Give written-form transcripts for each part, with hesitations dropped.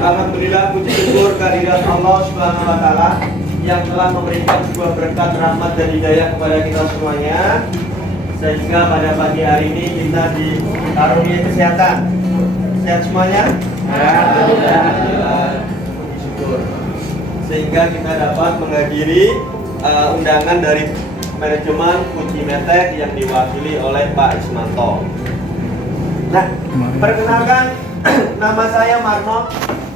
Alhamdulillah, puji syukur kehadirat Allah Subhanahu wa taala yang telah memberikan sebuah berkat rahmat dan hidayah kepada kita semuanya, sehingga pada pagi hari ini kita dikaruniai kesehatan. Sehat semuanya? Alhamdulillah. Puji syukur. Sehingga kita dapat menghadiri undangan dari manajemen Fuji Metek yang diwakili oleh Pak Ismanto. Nah, perkenalkan, nama saya Marno.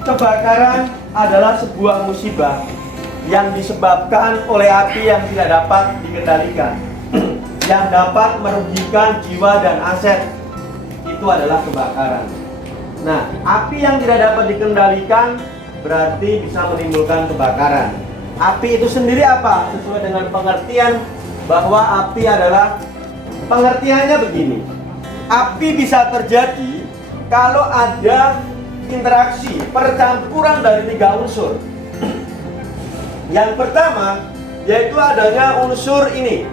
Kebakaran adalah sebuah musibah yang disebabkan oleh api yang tidak dapat dikendalikan, yang dapat merugikan jiwa dan aset. Itu adalah kebakaran. Nah, api yang tidak dapat dikendalikan berarti bisa menimbulkan kebakaran. Api itu sendiri apa? Sesuai dengan pengertian bahwa api adalah, pengertiannya begini. Api bisa terjadi kalau ada interaksi, percampuran dari 3 unsur. Yang pertama yaitu adanya unsur ini.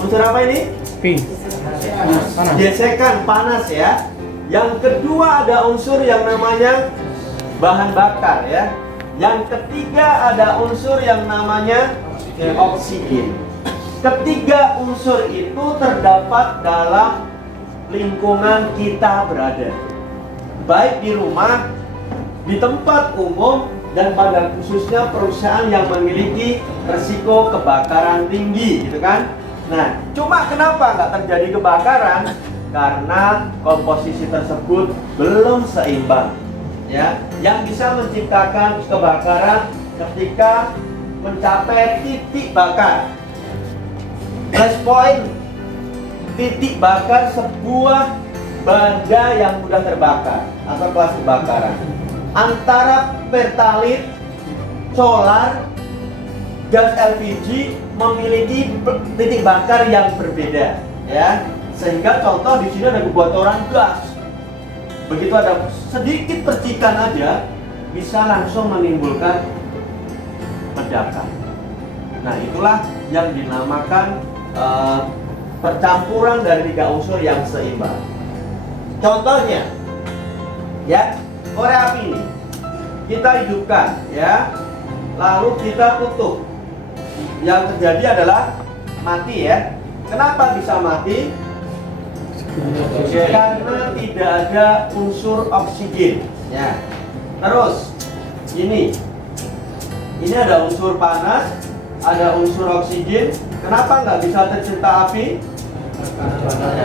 Unsur apa ini? Api. Panas. Gesekan, panas ya. Yang kedua ada unsur yang namanya bahan bakar ya. Yang ketiga ada unsur yang namanya oksigen. Ketiga unsur itu terdapat dalam lingkungan kita berada, baik di rumah, di tempat umum, dan pada khususnya perusahaan yang memiliki resiko kebakaran tinggi, gitu kan? Nah, cuma kenapa nggak terjadi kebakaran? Karena komposisi tersebut belum seimbang, ya. Yang bisa menciptakan kebakaran ketika mencapai titik bakar, flash point, titik bakar sebuah benda yang mudah terbakar atau kelas kebakaran. Antara pertalite, solar, gas LPG memiliki titik bakar yang berbeda, ya. Sehingga contoh di sini ada kebocoran gas. Begitu ada sedikit percikan aja bisa langsung menimbulkan ledakan. Nah, itulah yang dinamakan percampuran dari 3 unsur yang seimbang. Contohnya, ya, korek api ini kita hidupkan, ya, lalu kita tutup. Yang terjadi adalah mati, ya. Kenapa bisa mati? Karena tidak ada unsur oksigen, ya. Terus ini ada unsur panas, ada unsur oksigen. Kenapa nggak bisa tercipta api?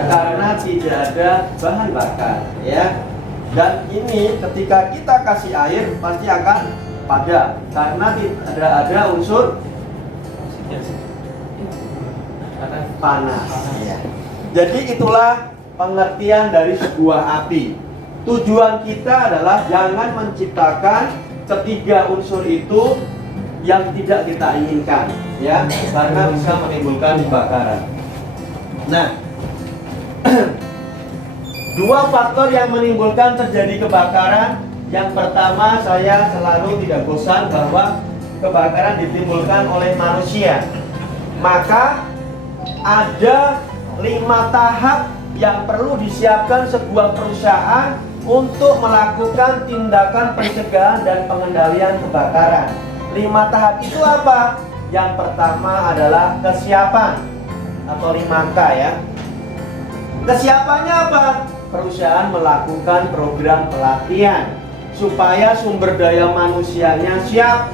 Karena tidak ada bahan bakar, ya. Dan ini ketika kita kasih air pasti akan padam karena tidak ada unsur panas, ya. Jadi itulah pengertian dari sebuah api. Tujuan kita adalah jangan menciptakan ketiga unsur itu yang tidak kita inginkan, ya, karena bisa menimbulkan kebakaran. Nah, 2 faktor yang menimbulkan terjadi kebakaran. Yang pertama, saya selalu tidak bosan bahwa kebakaran ditimbulkan oleh manusia. Maka ada 5 tahap yang perlu disiapkan sebuah perusahaan untuk melakukan tindakan pencegahan dan pengendalian kebakaran. 5 tahap itu apa? Yang pertama adalah kesiapan atau 5K, ya. Kesiapannya apa? Perusahaan melakukan program pelatihan supaya sumber daya manusianya siap,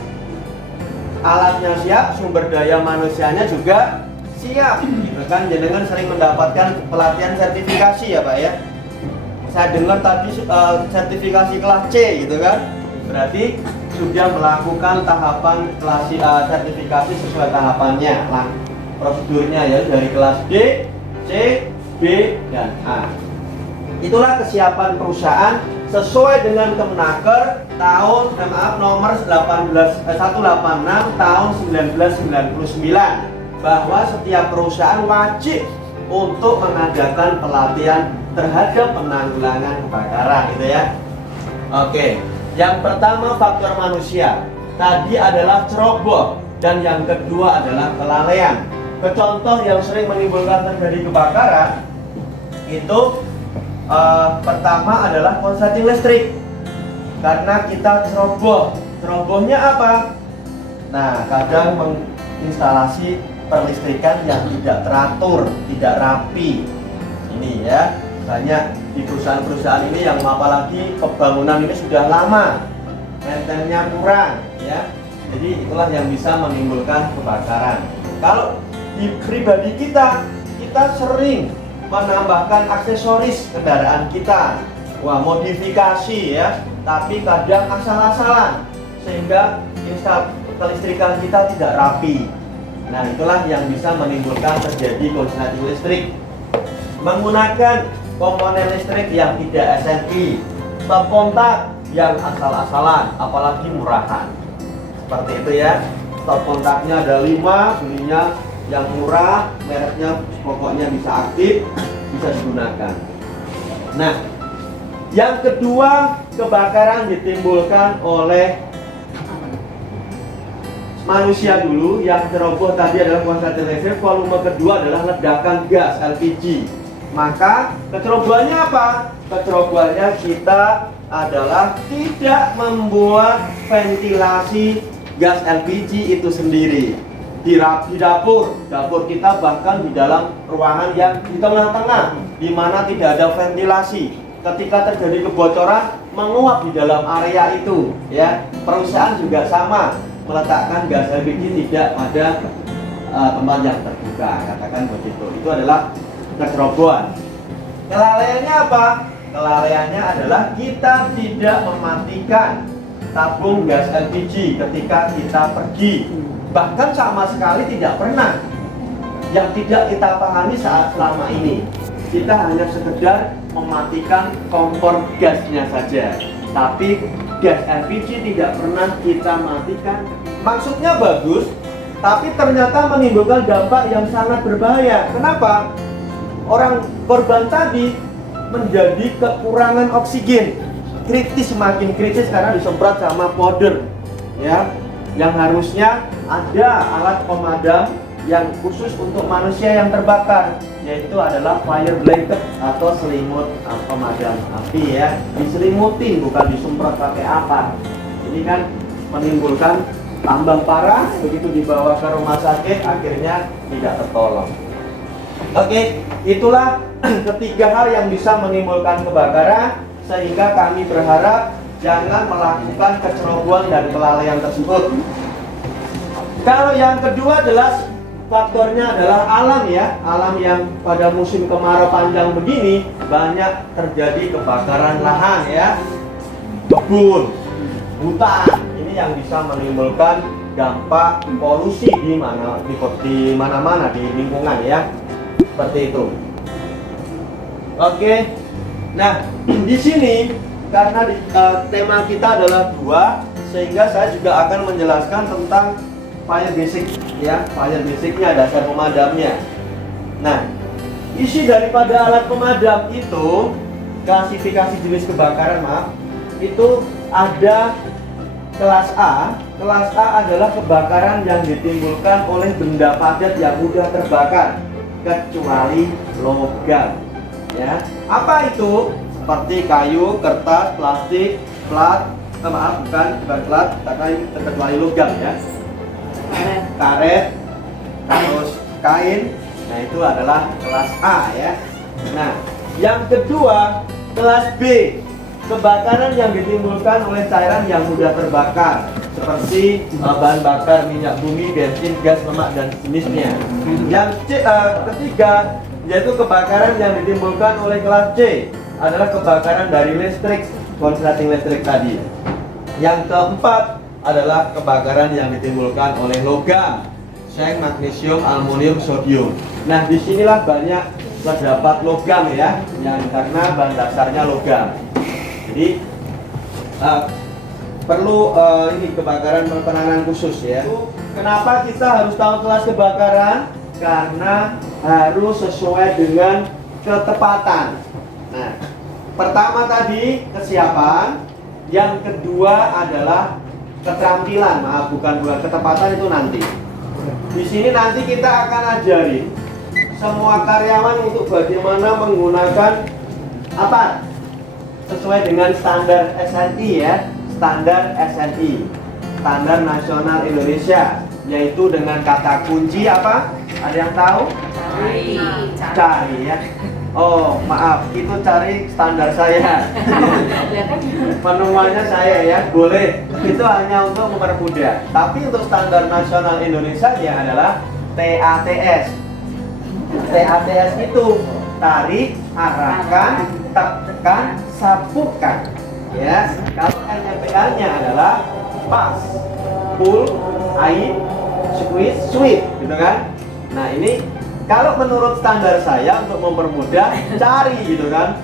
alatnya siap, sumber daya manusianya juga siap, gitu kan. Jenengan sering mendapatkan pelatihan sertifikasi, ya Pak, ya. Saya dengar tadi sertifikasi kelas C, gitu kan. Berarti sudah melakukan tahapan kelas sertifikasi sesuai tahapannya, lah, prosedurnya, ya, dari kelas D, C, B, dan A. Itulah kesiapan perusahaan sesuai dengan Kemenaker nomor 186 tahun 1999, bahwa setiap perusahaan wajib untuk mengadakan pelatihan terhadap penanggulangan kebakaran, gitu ya. Oke, yang pertama faktor manusia tadi adalah ceroboh, dan yang kedua adalah kelalaian. Contoh yang sering menimbulkan terjadi kebakaran itu pertama adalah konsleting listrik. karena kita ceroboh. Cerobohnya apa? Nah, kadang menginstalasi perlistrikan yang tidak teratur, tidak rapi. Ini ya, banyak di perusahaan-perusahaan ini yang apalagi pembangunan ini sudah lama, maintenance-nya kurang ya. Jadi itulah yang bisa menimbulkan kebakaran. Kalau di pribadi kita sering menambahkan aksesoris kendaraan kita. Wah, modifikasi ya, tapi kadang asal-asalan sehingga kelistrikan kita tidak rapi. Nah, itulah yang bisa menimbulkan terjadi korsleting listrik. Menggunakan komponen listrik yang tidak SNI, stop kontak yang asal-asalan, apalagi murahan. Seperti itu ya. Stop kontaknya ada 5, belinya yang murah, mereknya pokoknya bisa aktif, bisa digunakan. Nah, yang kedua, kebakaran ditimbulkan oleh manusia dulu. Yang ceroboh tadi adalah korsleting listrik, volume kedua adalah ledakan gas LPG. Maka kecerobohannya apa? Kecerobohannya kita adalah tidak membuat ventilasi gas LPG itu sendiri di dapur kita, bahkan di dalam ruangan yang di tengah-tengah di mana tidak ada ventilasi. Ketika terjadi kebocoran menguap di dalam area itu ya. Perusahaan juga sama, meletakkan gas LPG tidak pada tempat yang terbuka, katakan begitu. Itu adalah kecerobohan. Kelalaiannya apa? Kelalaiannya adalah kita tidak mematikan tabung gas LPG ketika kita pergi. Bahkan sama sekali tidak pernah. Yang tidak kita pahami saat selama ini, kita hanya sekedar mematikan kompor gasnya saja, tapi gas LPG tidak pernah kita matikan. Maksudnya bagus, tapi ternyata menimbulkan dampak yang sangat berbahaya. Kenapa? Orang korban tadi menjadi kekurangan oksigen, kritis, semakin kritis karena disemprot sama powder ya. Yang harusnya ada alat pemadam yang khusus untuk manusia yang terbakar, yaitu adalah fire blanket atau selimut pemadam api ya. Diselimutin, bukan disemprot pakai apa. Ini kan menimbulkan tambah parah, begitu dibawa ke rumah sakit akhirnya tidak tertolong. Oke, itulah ketiga hal yang bisa menimbulkan kebakaran, sehingga kami berharap jangan melakukan kecerobohan dan kelalaian tersebut. Kalau yang kedua adalah faktornya adalah alam ya. Alam yang pada musim kemarau panjang begini banyak terjadi kebakaran lahan ya. Kebun, hutan, ini yang bisa menimbulkan dampak polusi di mana-mana di lingkungan ya. Seperti itu. Oke. Nah, di sini karena tema kita adalah 2, sehingga saya juga akan menjelaskan tentang fire basic ya. Fire basicnya, dasar pemadamnya. Nah, isi daripada alat pemadam itu, klasifikasi jenis kebakaran itu ada kelas A. Kelas A adalah kebakaran yang ditimbulkan oleh benda padat yang mudah terbakar, kecuali logam ya. Apa itu? Seperti kayu, kertas, plastik, plat, bukan plat, tapi kecuali logam ya. Karet, terus kain. Nah, itu adalah kelas A ya. Nah, yang kedua, kelas B, kebakaran yang ditimbulkan oleh cairan yang mudah terbakar, seperti bahan bakar minyak bumi, bensin, gas, lemak, dan jenisnya. Yang ketiga, yaitu kebakaran yang ditimbulkan oleh kelas C, adalah kebakaran dari listrik, korsleting listrik tadi. Yang keempat adalah kebakaran yang ditimbulkan oleh logam, seng, magnesium, aluminium, sodium. Nah, disinilah banyak terdapat logam ya, yang karena bahan dasarnya logam. Jadi perlu ini kebakaran penanganan khusus ya. Kenapa kita harus tahu kelas kebakaran? Karena harus sesuai dengan ketepatan. Nah, pertama tadi kesiapan, yang kedua adalah keterampilan. Bukan ketepatan, itu nanti. Di sini nanti kita akan ajarin semua karyawan untuk bagaimana menggunakan apa? sesuai dengan standar SNI ya, standar SNI, Standar Nasional Indonesia, yaitu dengan kata kunci apa? Ada yang tahu? Cari ya. Oh maaf, itu cari standar saya. Penemuannya saya ya, boleh. Itu hanya untuk mempermudah. Tapi untuk standar nasional Indonesia nya adalah TATS. TATS itu tarik, arahkan, tekan, sapukan. Ya, kalau NPA-nya adalah pas, pull, aim, squeeze, sweep, gitu kan? Nah ini kalau menurut standar saya untuk mempermudah cari, gitu kan?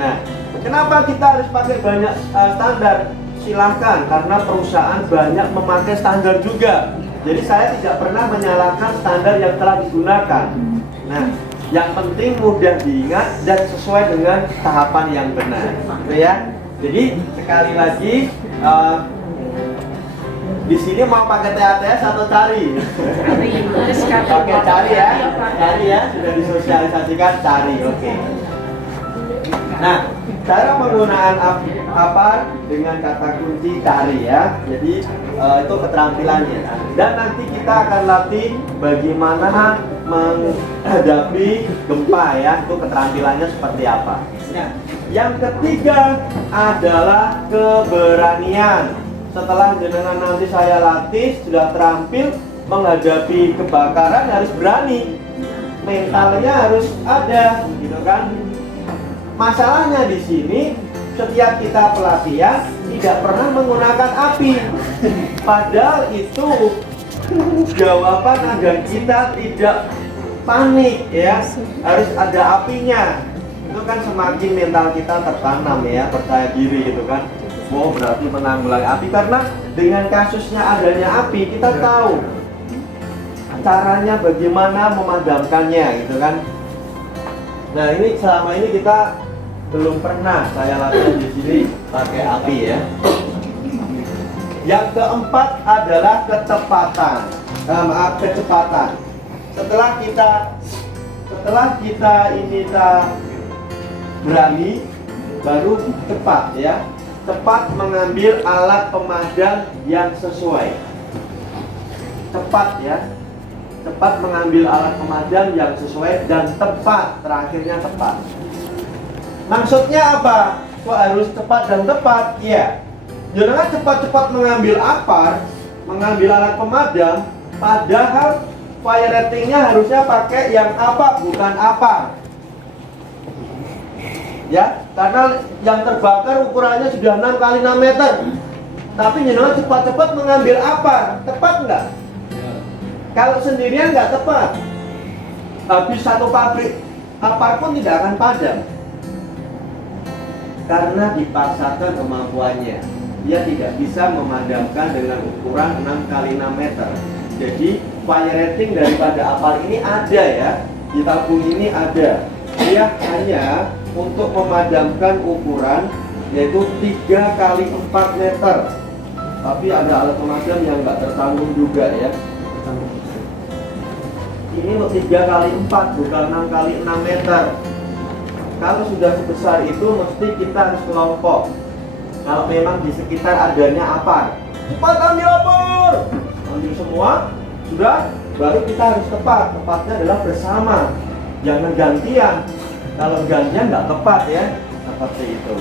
Nah, kenapa kita harus pakai banyak standar? Silahkan, karena perusahaan banyak memakai standar juga. Jadi saya tidak pernah menyalahkan standar yang telah digunakan. Nah, yang penting mudah diingat dan sesuai dengan tahapan yang benar, gitu ya. Jadi sekali lagi di sini mau pakai TATS atau cari? Pakai cari ya, cari ya, sudah disosialisasikan cari, oke. Nah, cara penggunaan apar dengan kata kunci cari ya. Jadi itu keterampilannya. Dan nanti kita akan latih bagaimana menghadapi gempa ya. Itu keterampilannya seperti apa. Nah, yang ketiga adalah keberanian. Setelah jenengan nanti saya latih sudah terampil menghadapi kebakaran, harus berani, mentalnya harus ada, gitu kan? Masalahnya di sini setiap kita pelatihan tidak pernah menggunakan api, padahal itu jawaban agar kita tidak panik ya, harus ada apinya. Itu kan semakin mental kita tertanam ya, percaya diri gitu kan. Oh berarti menanggulangi api, karena dengan kasusnya adanya api kita tahu caranya bagaimana memadamkannya gitu kan. Nah ini selama ini kita belum pernah saya latihan di sini pakai api ya. Yang keempat adalah kecepatan. Setelah kita berani, baru cepat ya. Cepat mengambil alat pemadam yang sesuai. Cepat ya. Cepat mengambil alat pemadam yang sesuai dan tepat. Terakhirnya tepat. Maksudnya apa? Kok harus cepat dan tepat? Ya. Jangan cepat-cepat mengambil apar, mengambil alat pemadam, padahal fire ratingnya harusnya pakai yang apa, bukan apa. Ya, karena yang terbakar ukurannya sudah 6 kali 6 meter. Tapi jangan cepat-cepat mengambil apar, tepat nggak? Kalau sendirian nggak tepat. Habis satu pabrik apar pun tidak akan padam. Karena dipaksakan kemampuannya. Dia tidak bisa memadamkan dengan ukuran 6 kali 6 meter. Jadi fire rating daripada apar ini ada ya. Di tabung ini ada. Dia hanya untuk memadamkan ukuran yaitu 3 kali 4 meter. Tapi ada alat pemadam yang nggak tertanggung juga ya. Ini untuk 3 kali 4 bukan 6 kali 6 meter. Kalau sudah sebesar itu mesti kita harus kelompok. Kalau memang di sekitar adanya apar, cepat ambil apar, ambil semua, sudah, baru kita harus tepat. Tepatnya adalah bersama, jangan gantian. Kalau gantian nggak tepat ya, seperti itu.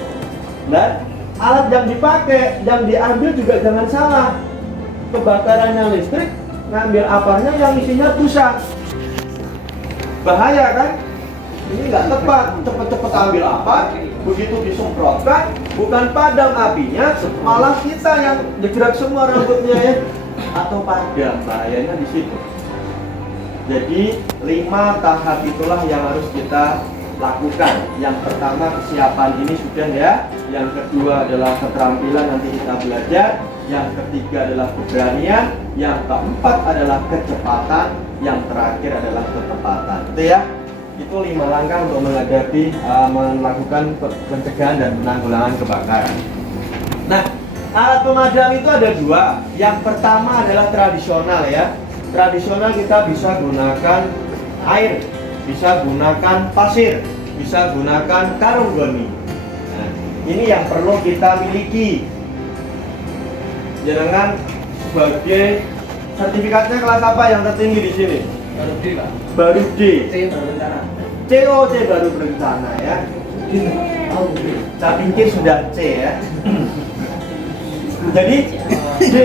Dan alat yang dipakai, yang diambil juga jangan salah. Kebakarannya listrik, ngambil aparnya yang isinya busa, bahaya kan? Ini nggak tepat, cepet-cepet ambil apar, begitu disemprotkan, bukan padam apinya, malah kita yang jejerak semua rambutnya ya, atau padam, bahayanya di situ. Jadi 5 tahap itulah yang harus kita lakukan. Yang pertama kesiapan ini sudah ya, yang kedua adalah keterampilan nanti kita belajar, yang ketiga adalah keberanian, yang keempat adalah kecepatan, yang terakhir adalah ketepatan. Itu ya. Itu 5 langkah untuk menghadapi melakukan pencegahan dan penanggulangan kebakaran. Nah, alat pemadam itu ada 2. Yang pertama adalah tradisional ya. Tradisional kita bisa gunakan air, bisa gunakan pasir, bisa gunakan karung goni. Nah, Ini yang perlu kita miliki. Jangan sebagai sertifikatnya kelas apa yang tertinggi di sini? Baru D, Pak. Baru D. C baru rencana. COC baru berencana ya. Saya pikir sudah C ya. Jadi D.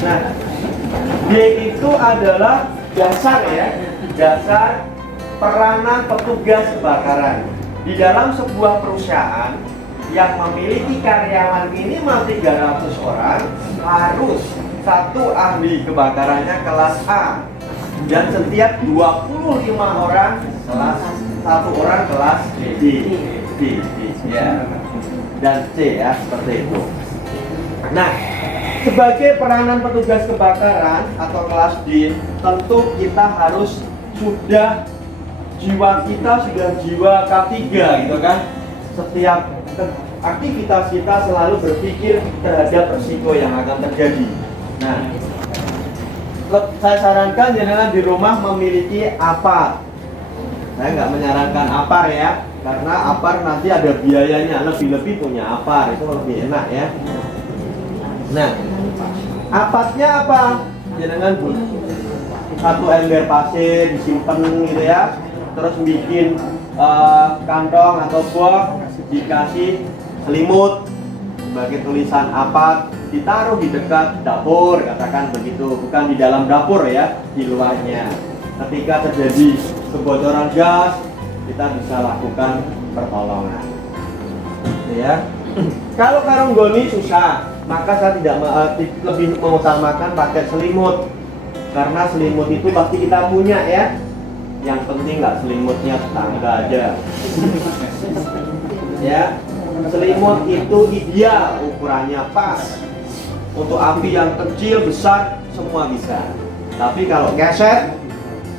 Nah, D itu adalah dasar ya, dasar peranan petugas kebakaran di dalam sebuah perusahaan yang memiliki karyawan minimal 300 orang harus satu ahli kebakarannya kelas A dan setiap 25 orang kelas satu orang kelas D ya, dan C ya, seperti itu. Nah, sebagai peranan petugas kebakaran atau kelas D, tentu kita harus sudah jiwa kita sudah jiwa K3 gitu kan. Setiap aktivitas kita selalu berpikir terhadap risiko yang akan terjadi. Nah, saya sarankan jangan di rumah memiliki apar. Saya nggak menyarankan apar ya, karena apar nanti ada biayanya, lebih-lebih punya apar itu lebih enak ya. Nah, aparnya apa? Jangan satu ember pasir disimpan gitu ya, terus bikin kantong atau box, dikasih selimut sebagai tulisan apar, ditaruh di dekat dapur, katakan begitu, bukan di dalam dapur ya, di luarnya. Ketika terjadi kebocoran gas, kita bisa lakukan pertolongan ya. Kalau karung goni susah, maka saya tidak lebih mengutamakan pakai selimut, karena selimut itu pasti kita punya ya. Yang penting nggak selimutnya tetangga aja ya. Selimut itu ideal, ukurannya pas untuk api yang kecil besar semua bisa. Tapi kalau keset,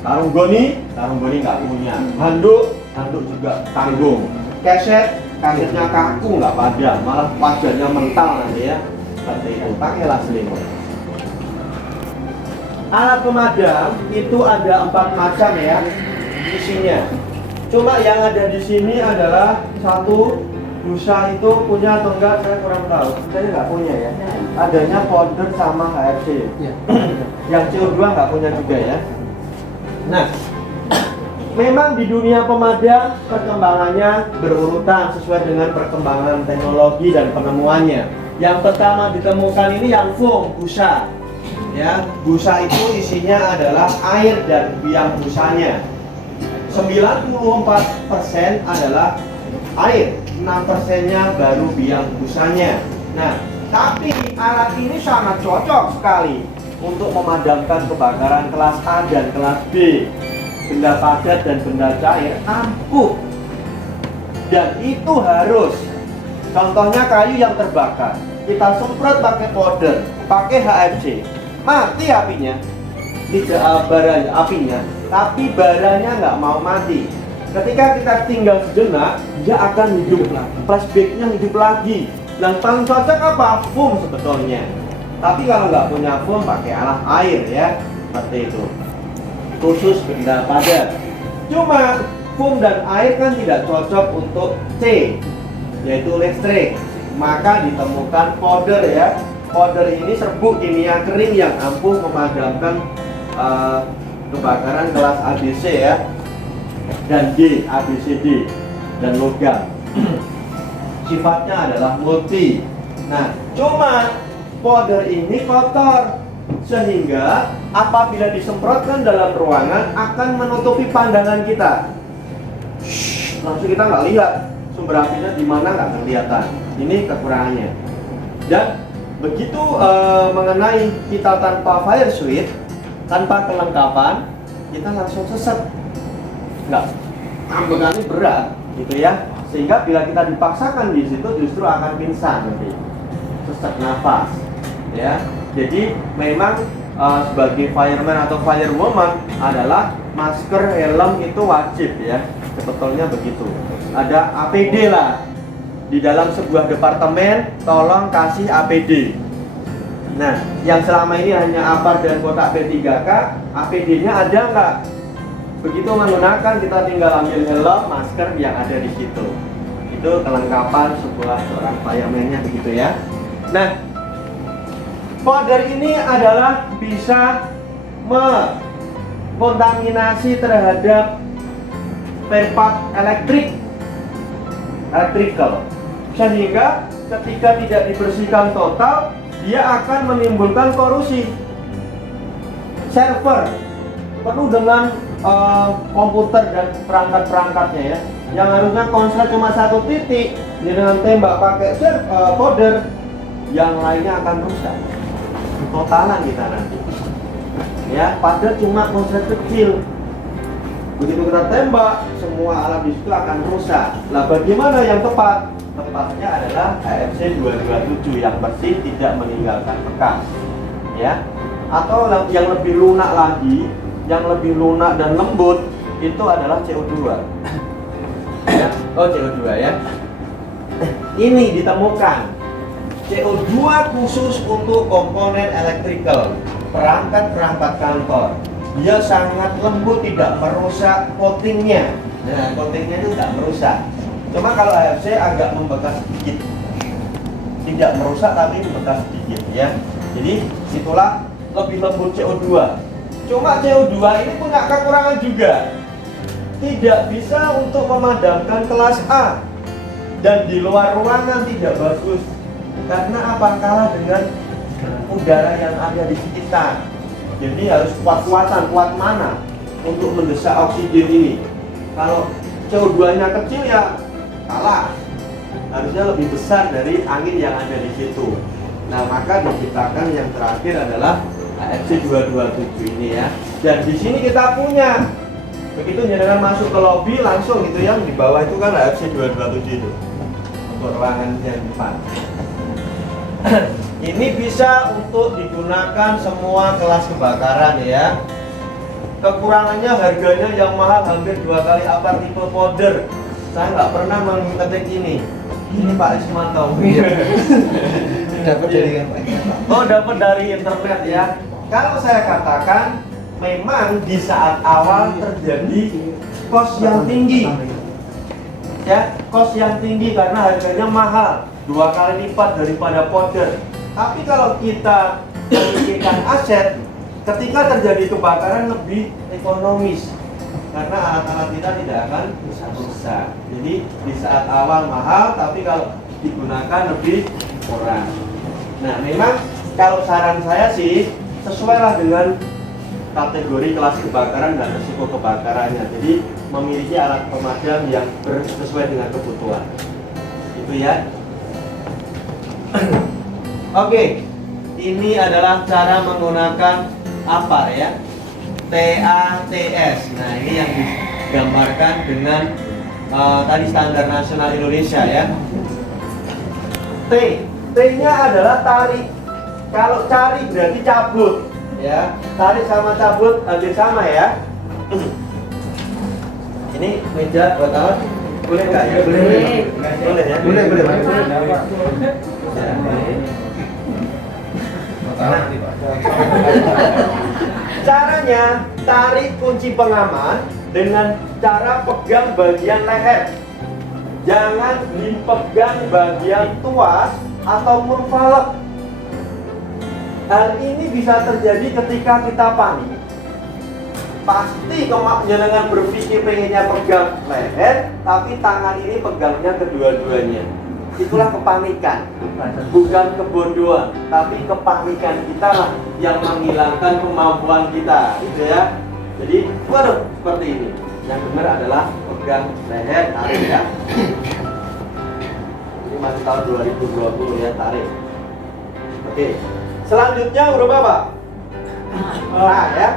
karung goni nggak punya. Handuk juga tanggung. Keset, kasetnya kaku nggak padam, malah wajahnya mental nanti ya. Seperti itu, pakailah selimut. Alat pemadam itu ada 4 macam ya isinya. Cuma yang ada di sini adalah satu busa itu punya atau enggak saya kurang tahu. Saya nggak punya ya. Adanya powder sama HFC. Yang CO2 nggak punya juga ya. Nah, memang di dunia pemadam perkembangannya berurutan sesuai dengan perkembangan teknologi dan penemuannya. Yang pertama ditemukan ini yang foam, busa. Ya, busa itu isinya adalah air dan biang busanya. 94% adalah air, 6%-nya baru biang busanya. Nah, tapi alat ini sangat cocok sekali untuk memadamkan kebakaran kelas A dan kelas B. Benda padat dan benda cair ampuh. Dan itu harus. Contohnya kayu yang terbakar, kita semprot pakai powder, pakai HFC, mati apinya. Tidak baranya apinya, tapi baranya nggak mau mati. Ketika kita tinggal sejenak, dia akan hidup lagi. Flashbacknya hidup lagi. Dan paling cocok apa? Foam sebetulnya. Tapi kalau nggak punya foam, pakai alat air ya, seperti itu. Khusus benda padat. Cuma foam dan air kan tidak cocok untuk C, yaitu listrik. Maka ditemukan powder ya. Powder ini serbuk kimia kering yang ampuh memadamkan kebakaran kelas ABC ya, dan D, ABCD dan logam. Sifatnya adalah multi. Nah, cuma powder ini kotor, sehingga apabila disemprotkan dalam ruangan akan menutupi pandangan kita. Langsung kita nggak lihat sumber apinya di mana, nggak kelihatan. Ini kekurangannya. Dan begitu mengenai kita tanpa fire suit, tanpa kelengkapan, kita langsung sesat. Nggak, ambekannya berat gitu ya. Sehingga bila kita dipaksakan di situ justru akan pingsan nanti, sesak nafas ya. Jadi memang sebagai fireman atau firewoman adalah masker, helm itu wajib ya. Sebetulnya begitu. Ada APD lah. Di dalam sebuah departemen tolong kasih APD. Nah, yang selama ini hanya APAR dan kotak P3K, APD-nya ada nggak? Begitu menggunakan, kita tinggal ambil helm, masker yang ada di situ. Itu Itu kelengkapan seorang fireman-nya begitu ya. Nah, powder ini adalah bisa mengkontaminasi terhadap spare part electrical, sehingga ketika tidak dibersihkan total, dia akan menimbulkan korosi. Server penuh dengan komputer dan perangkat-perangkatnya ya, yang harusnya konslet cuma satu titik, dengan tembak pakai powder, yang lainnya akan rusak. Totalan kita nanti ya, padahal cuma konslet kecil. Begitu kita tembak, semua alat di situ akan rusak. Nah, bagaimana yang tepat? Tepatnya adalah AFC 227 yang bersih, tidak meninggalkan bekas ya. Atau yang lebih lunak lagi, yang lebih lunak dan lembut, itu adalah CO2 ya. Oh, CO2 ya. Ini ditemukan CO2 khusus untuk komponen elektrikal, perangkat-perangkat kantor. Dia sangat lembut, tidak merusak coatingnya. Nah, coatingnya itu tidak merusak. Cuma kalau AFC agak membekas sedikit, tidak merusak tapi membekas sedikit ya. Jadi itulah lebih lembut CO2. Cuma CO2 ini punya kekurangan juga. Tidak bisa untuk memadamkan kelas A, dan di luar ruangan tidak bagus. Karena apa? Kalah dengan udara yang ada di sekitar. Jadi harus kuat-kuatan, kuat mana untuk mendesak oksigen ini. Kalau CO2-nya kecil ya kalah. Harusnya lebih besar dari angin yang ada di situ. Nah, maka diciptakan yang terakhir adalah AFC 227 ini ya. Dan di sini kita punya. Begitu jenengan masuk ke lobi langsung itu yang di bawah itu kan AFC 227 itu. Untuk ruangan yang depan. Ini bisa untuk digunakan semua kelas kebakaran ya. Kekurangannya harganya yang mahal, hampir 2 kali apa tipe powder. Saya nggak pernah mengetik ini. Ini Pak Ismanto. Dapat dari kan Pak? Oh, dapat dari internet ya. Kalau saya katakan memang di saat awal terjadi cost yang tinggi. Ya, cost yang tinggi karena harganya mahal, 2 kali lipat daripada powder. Tapi kalau kita memikirkan aset, ketika terjadi kebakaran lebih ekonomis karena alat-alat kita tidak akan rusak. Jadi di saat awal mahal, tapi kalau digunakan lebih murah. Nah, memang kalau saran saya sih sesuailah dengan kategori kelas kebakaran dan risiko kebakarannya. Jadi memiliki alat pemadam yang sesuai dengan kebutuhan. Itu ya. Oke, ini adalah cara menggunakan APAR ya, TATS. Nah, ini yang digambarkan dengan tadi standar nasional Indonesia ya. T-nya adalah tarik. Kalau cari berarti cabut ya. Tarik sama cabut hampir sama ya. Ini meja buat alat boleh nggak ya? Boleh ya? Boleh. Caranya tarik kunci pengaman dengan cara pegang bagian leher. Jangan dipegang bagian tuas ataupun valve. Hal ini bisa terjadi ketika kita panik. Pasti dengan berpikir pengennya pegang leher, tapi tangan ini pegangnya kedua-duanya. Itulah kepanikan, bukan kebodohan, tapi kepanikan kita lah yang menghilangkan kemampuan kita, gitu ya. Jadi, waduh, seperti ini. Yang benar adalah pegang leher, tarik ya. Ini masih tahun 2020 ya, tarik. Oke. Selanjutnya huruf apa? A ya.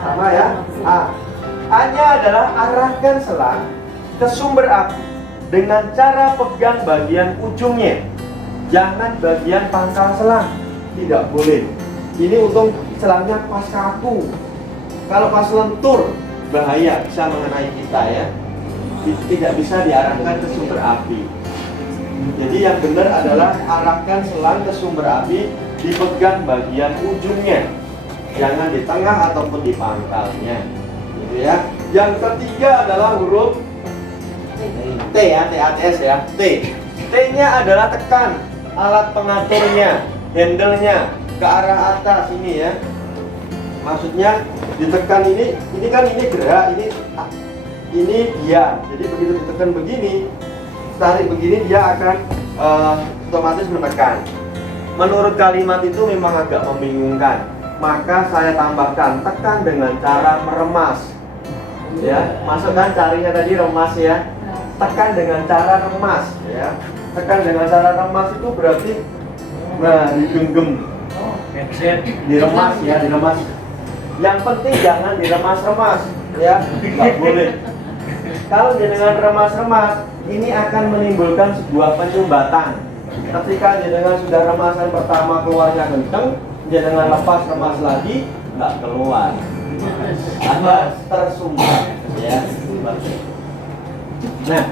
Sama ya. A-nya adalah arahkan selang ke sumber api dengan cara pegang bagian ujungnya. Jangan bagian pangkal selang. Tidak boleh. Ini untung selangnya pas kaku. Kalau pas lentur bahaya, bisa mengenai kita ya. Tidak bisa diarahkan ke sumber api. Jadi yang benar adalah arahkan selang ke sumber api, dipegang bagian ujungnya, jangan di tengah ataupun di pangkalnya, gitu ya. Yang ketiga adalah huruf P T ya, TATS ya, T. T-nya adalah tekan alat pengaturnya, handle-nya ke arah atas ini ya. Maksudnya ditekan ini kan ini gerak, ini diam. Jadi begitu ditekan begini, tarik begini dia akan otomatis menekan. Menurut kalimat itu memang agak membingungkan. Maka saya tambahkan tekan dengan cara meremas. Ya, masukkan carinya tadi remas ya. Tekan dengan cara remas ya. Tekan dengan cara remas itu berarti digenggam. Diremas ya, diremas. Yang penting jangan diremas-remas ya, nggak boleh. Kalau dengan remas-remas ini akan menimbulkan sebuah penyumbatan. Ketika dengan sudah remasan pertama keluarnya kenceng, dengan lepas remas lagi nggak keluar, ada tersumbat ya. Nah,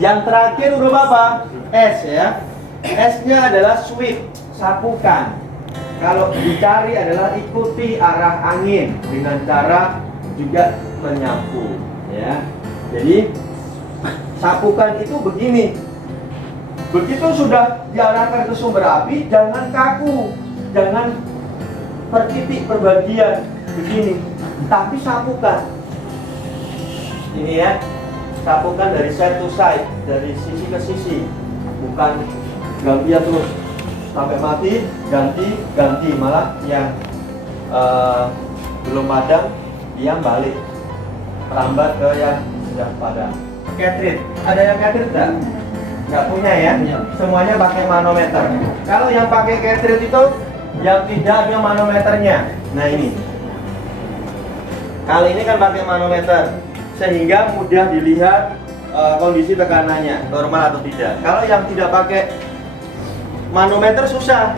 yang terakhir huruf apa? S ya. S-nya adalah sweep, sapukan. Kalau dicari adalah ikuti arah angin dengan cara juga menyapu ya. Jadi sapukan itu begini. Begitu sudah diarahkan ke sumber api, jangan kaku, jangan per titik per bagian begini, tapi sapukan. Ini ya, sapukan dari side to side, dari sisi ke sisi, bukan gantian terus sampai mati, ganti, malah yang belum padam dia balik, merambat ke yang sudah padam. Cartridge, ada yang cartridge enggak? Nggak punya ya? Semuanya pakai manometer. Kalau yang pakai cartridge itu yang tidak ada manometernya. Nah ini. Kali ini kan pakai manometer, sehingga mudah dilihat kondisi tekanannya normal atau tidak. Kalau yang tidak pakai manometer susah.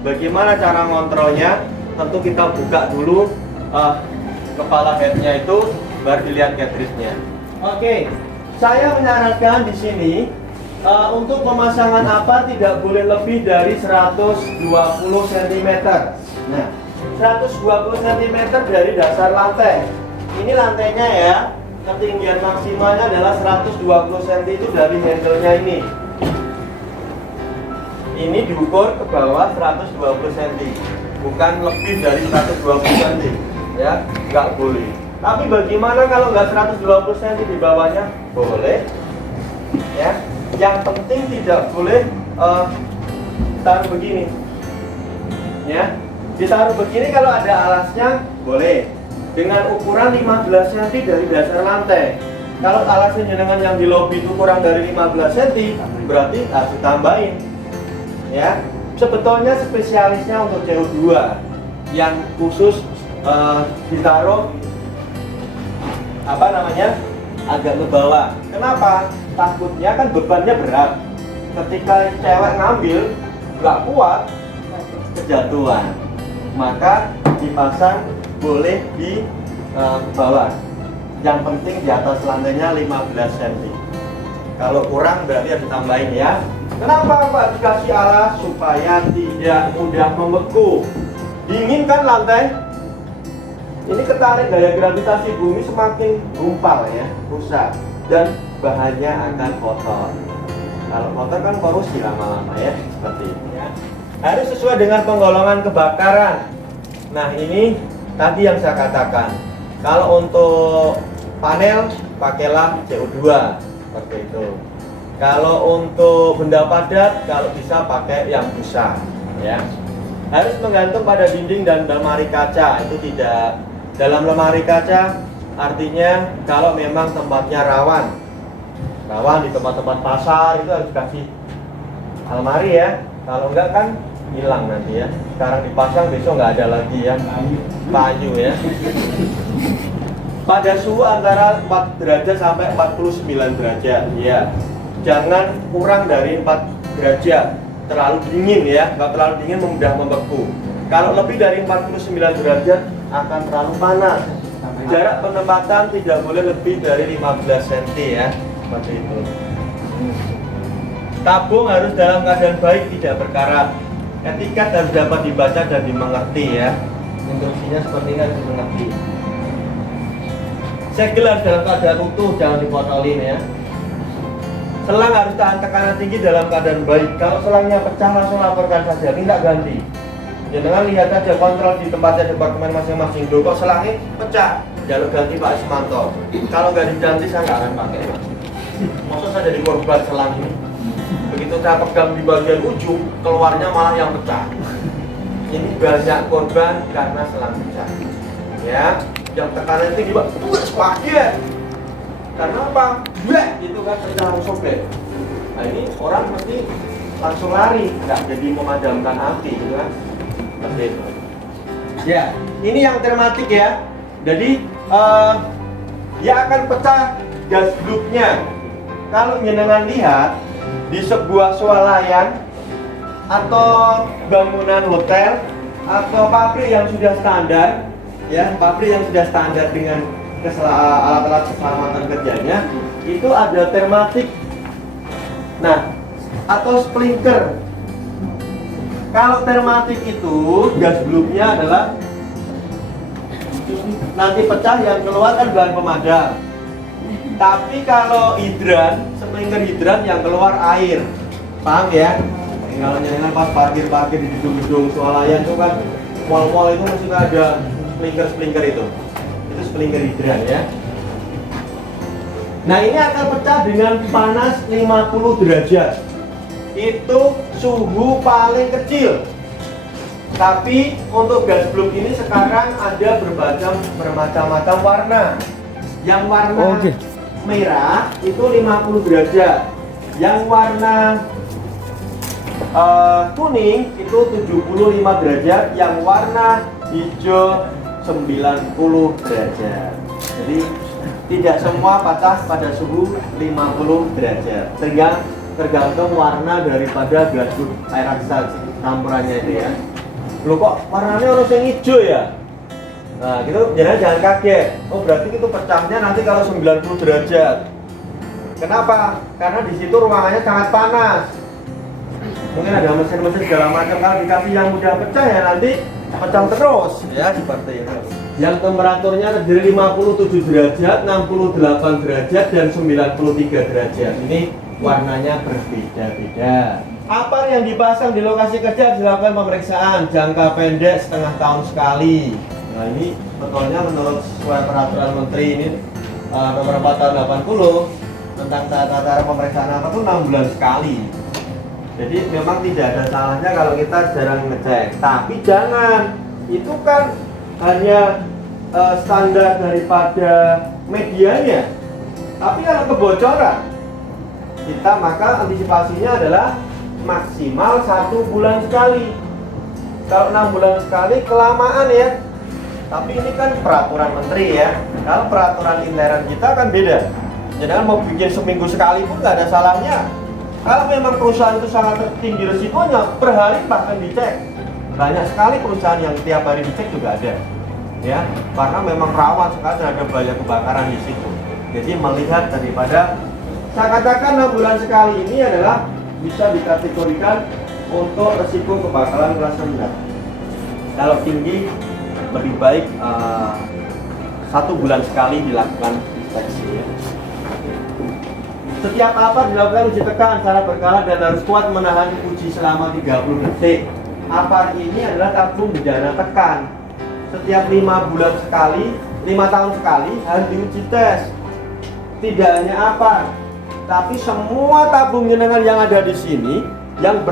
Bagaimana cara ngontrolnya? Tentu kita buka dulu kepala headnya itu, baru dilihat cartridge-nya. Oke, saya menyarankan di sini untuk pemasangan apa tidak boleh lebih dari 120 cm. Nah, 120 cm dari dasar lantai. Ini lantainya ya. Ketinggian maksimalnya adalah 120 cm itu dari handle-nya ini. Ini diukur ke bawah 120 cm, bukan lebih dari 120 cm. Ya, nggak boleh. Tapi bagaimana kalau nggak 120 cm di bawahnya? Boleh. Ya. Yang penting tidak boleh taruh begini. Ya. Ditaruh begini kalau ada alasnya boleh. Dengan ukuran 15 cm dari dasar lantai. Kalau alasnya dengan yang di lobi itu kurang dari 15 cm, berarti harus ditambahin. Ya. Sebetulnya spesialisnya untuk CO2 yang khusus ditaruh agak ke bawah. Kenapa? Takutnya kan bebannya berat. Ketika cewek ngambil nggak kuat, kejatuhan. Maka dipasang boleh di bawah. Yang penting di atas lantainya 15 cm. Kalau kurang berarti harus ditambahin ya. Kenapa Pak dikasih alas? Supaya tidak mudah membeku. Dingin kan lantai? Ini ketarik gaya gravitasi bumi semakin gumpal ya, rusak, dan bahannya akan kotor. Kalau kotor kan korosi lama-lama ya, seperti ini ya. Harus sesuai dengan penggolongan kebakaran. Nah ini tadi yang saya katakan. Kalau untuk panel pakailah CO2 seperti itu. Kalau untuk benda padat, kalau bisa pakai yang busa ya. Harus menggantung pada dinding dan lemari kaca, itu tidak. Dalam lemari kaca artinya kalau memang tempatnya rawan di tempat-tempat pasar itu harus kasih almari ya. Kalau enggak kan hilang nanti ya. Sekarang dipasang besok nggak ada lagi ya, kayu ya. Pada suhu antara 4 derajat sampai 49 derajat ya. Jangan kurang dari 4 derajat. Terlalu dingin ya, nggak terlalu dingin mudah membeku. Kalau lebih dari 49 derajat akan terlalu panas. Jarak penempatan tidak boleh lebih dari 15 cm ya, seperti itu. Tabung harus dalam keadaan baik, tidak berkarat. Etiket harus dapat dibaca dan dimengerti ya. Instruksinya seperti ini harus dimengerti. Segel harus dalam keadaan utuh, jangan dipotolin ya. Selang harus tahan tekanan tinggi dalam keadaan baik. Kalau selangnya pecah langsung laporkan saja, tidak ganti. Jangan lihat aja kontrol di tempatnya departemen masing-masing. Loh kok selangnya pecah? Jalur ganti Pak Ismanto. Kalau nggak diganti saya nggak akan pakai. Masa saya jadi korban selang ini? Begitu saya pegang di bagian ujung, keluarnya malah yang pecah. Ini banyak korban karena selang pecah. Ya, yang tekanan tinggi Pak, sepaket. Karena apa? Blek, itu kan pecah langsung blek. Nah ini orang pasti langsung lari, nggak jadi memadamkan api, gitu kan? Seperti itu. Ya, ini yang termatik ya. Jadi dia akan pecah gas bluknya. Kalau jenengan lihat di sebuah swalayan atau bangunan hotel atau pabrik yang sudah standar, ya pabrik yang sudah standar dengan alat-alat keselamatan kerjanya, itu ada termatik. Nah, atau sprinkler. Kalau termatik itu gas bluknya adalah nanti pecah yang keluar kan bahan pemadam. Tapi kalau hidran, sprinkler hidran yang keluar air. Paham ya? Kalau nyenengan pas parkir-parkir di gedung-gedung swalayan itu kan mall-mall itu mesti ada sprinkler itu. Itu sprinkler hidran ya. Nah, ini akan pecah dengan panas 50 derajat. Itu suhu paling kecil. Tapi untuk gas bluk ini sekarang ada bermacam-macam warna. Yang warna merah itu 50 derajat. Yang warna kuning itu 75 derajat. Yang warna hijau 90 derajat. Jadi tidak semua pecah pada suhu 50 derajat. Tergantung warna daripada gas bluk air raksa campurannya itu ya. Loh kok warnanya harus yang hijau ya? Nah gitu, jangan kaget. Oh berarti itu pecahnya nanti kalau 90 derajat. Kenapa? Karena di situ ruangannya sangat panas. Mungkin ada mesin-mesin segala macam. Kalau dikasih yang mudah pecah ya nanti pecah terus ya seperti itu. Yang temperaturnya terdiri 57 derajat, 68 derajat, dan 93 derajat. Ini warnanya berbeda-beda. Apa yang dipasang di lokasi kerja dilakukan pemeriksaan jangka pendek setengah tahun sekali. Nah ini betulnya menurut sesuai peraturan menteri ini nomor 4 tahun 80 tentang tata cara pemeriksaan apa itu 6 bulan sekali. Jadi memang tidak ada salahnya kalau kita jarang ngecek. Tapi jangan, itu kan hanya standar daripada medianya. Tapi kalau kebocoran, kita maka antisipasinya adalah maksimal 1 bulan sekali. Kalau 6 bulan sekali kelamaan ya. Tapi ini kan peraturan menteri ya. Kalau peraturan intern kita kan beda. Jangan mau bikin seminggu sekali pun nggak ada salahnya. Kalau memang perusahaan itu sangat tinggi risikonya, per hari bahkan dicek. Banyak sekali perusahaan yang tiap hari dicek juga ada. Ya, karena memang rawan sekali terhadap bahaya kebakaran di situ. Jadi melihat daripada saya katakan 6 bulan sekali ini adalah bisa dikategorikan untuk risiko kebakaran kelas rendah. Kalau tinggi lebih baik 1 bulan sekali dilakukan inspeksi. Ya. Setiap apa dilakukan uji tekan secara berkala dan harus kuat menahan uji selama 30 detik. Apar ini adalah tabung bejana tekan. Setiap 5 bulan sekali, 5 tahun sekali harus diuji tes. Tidak hanya apar, tapi semua tabung jenengan yang ada di sini yang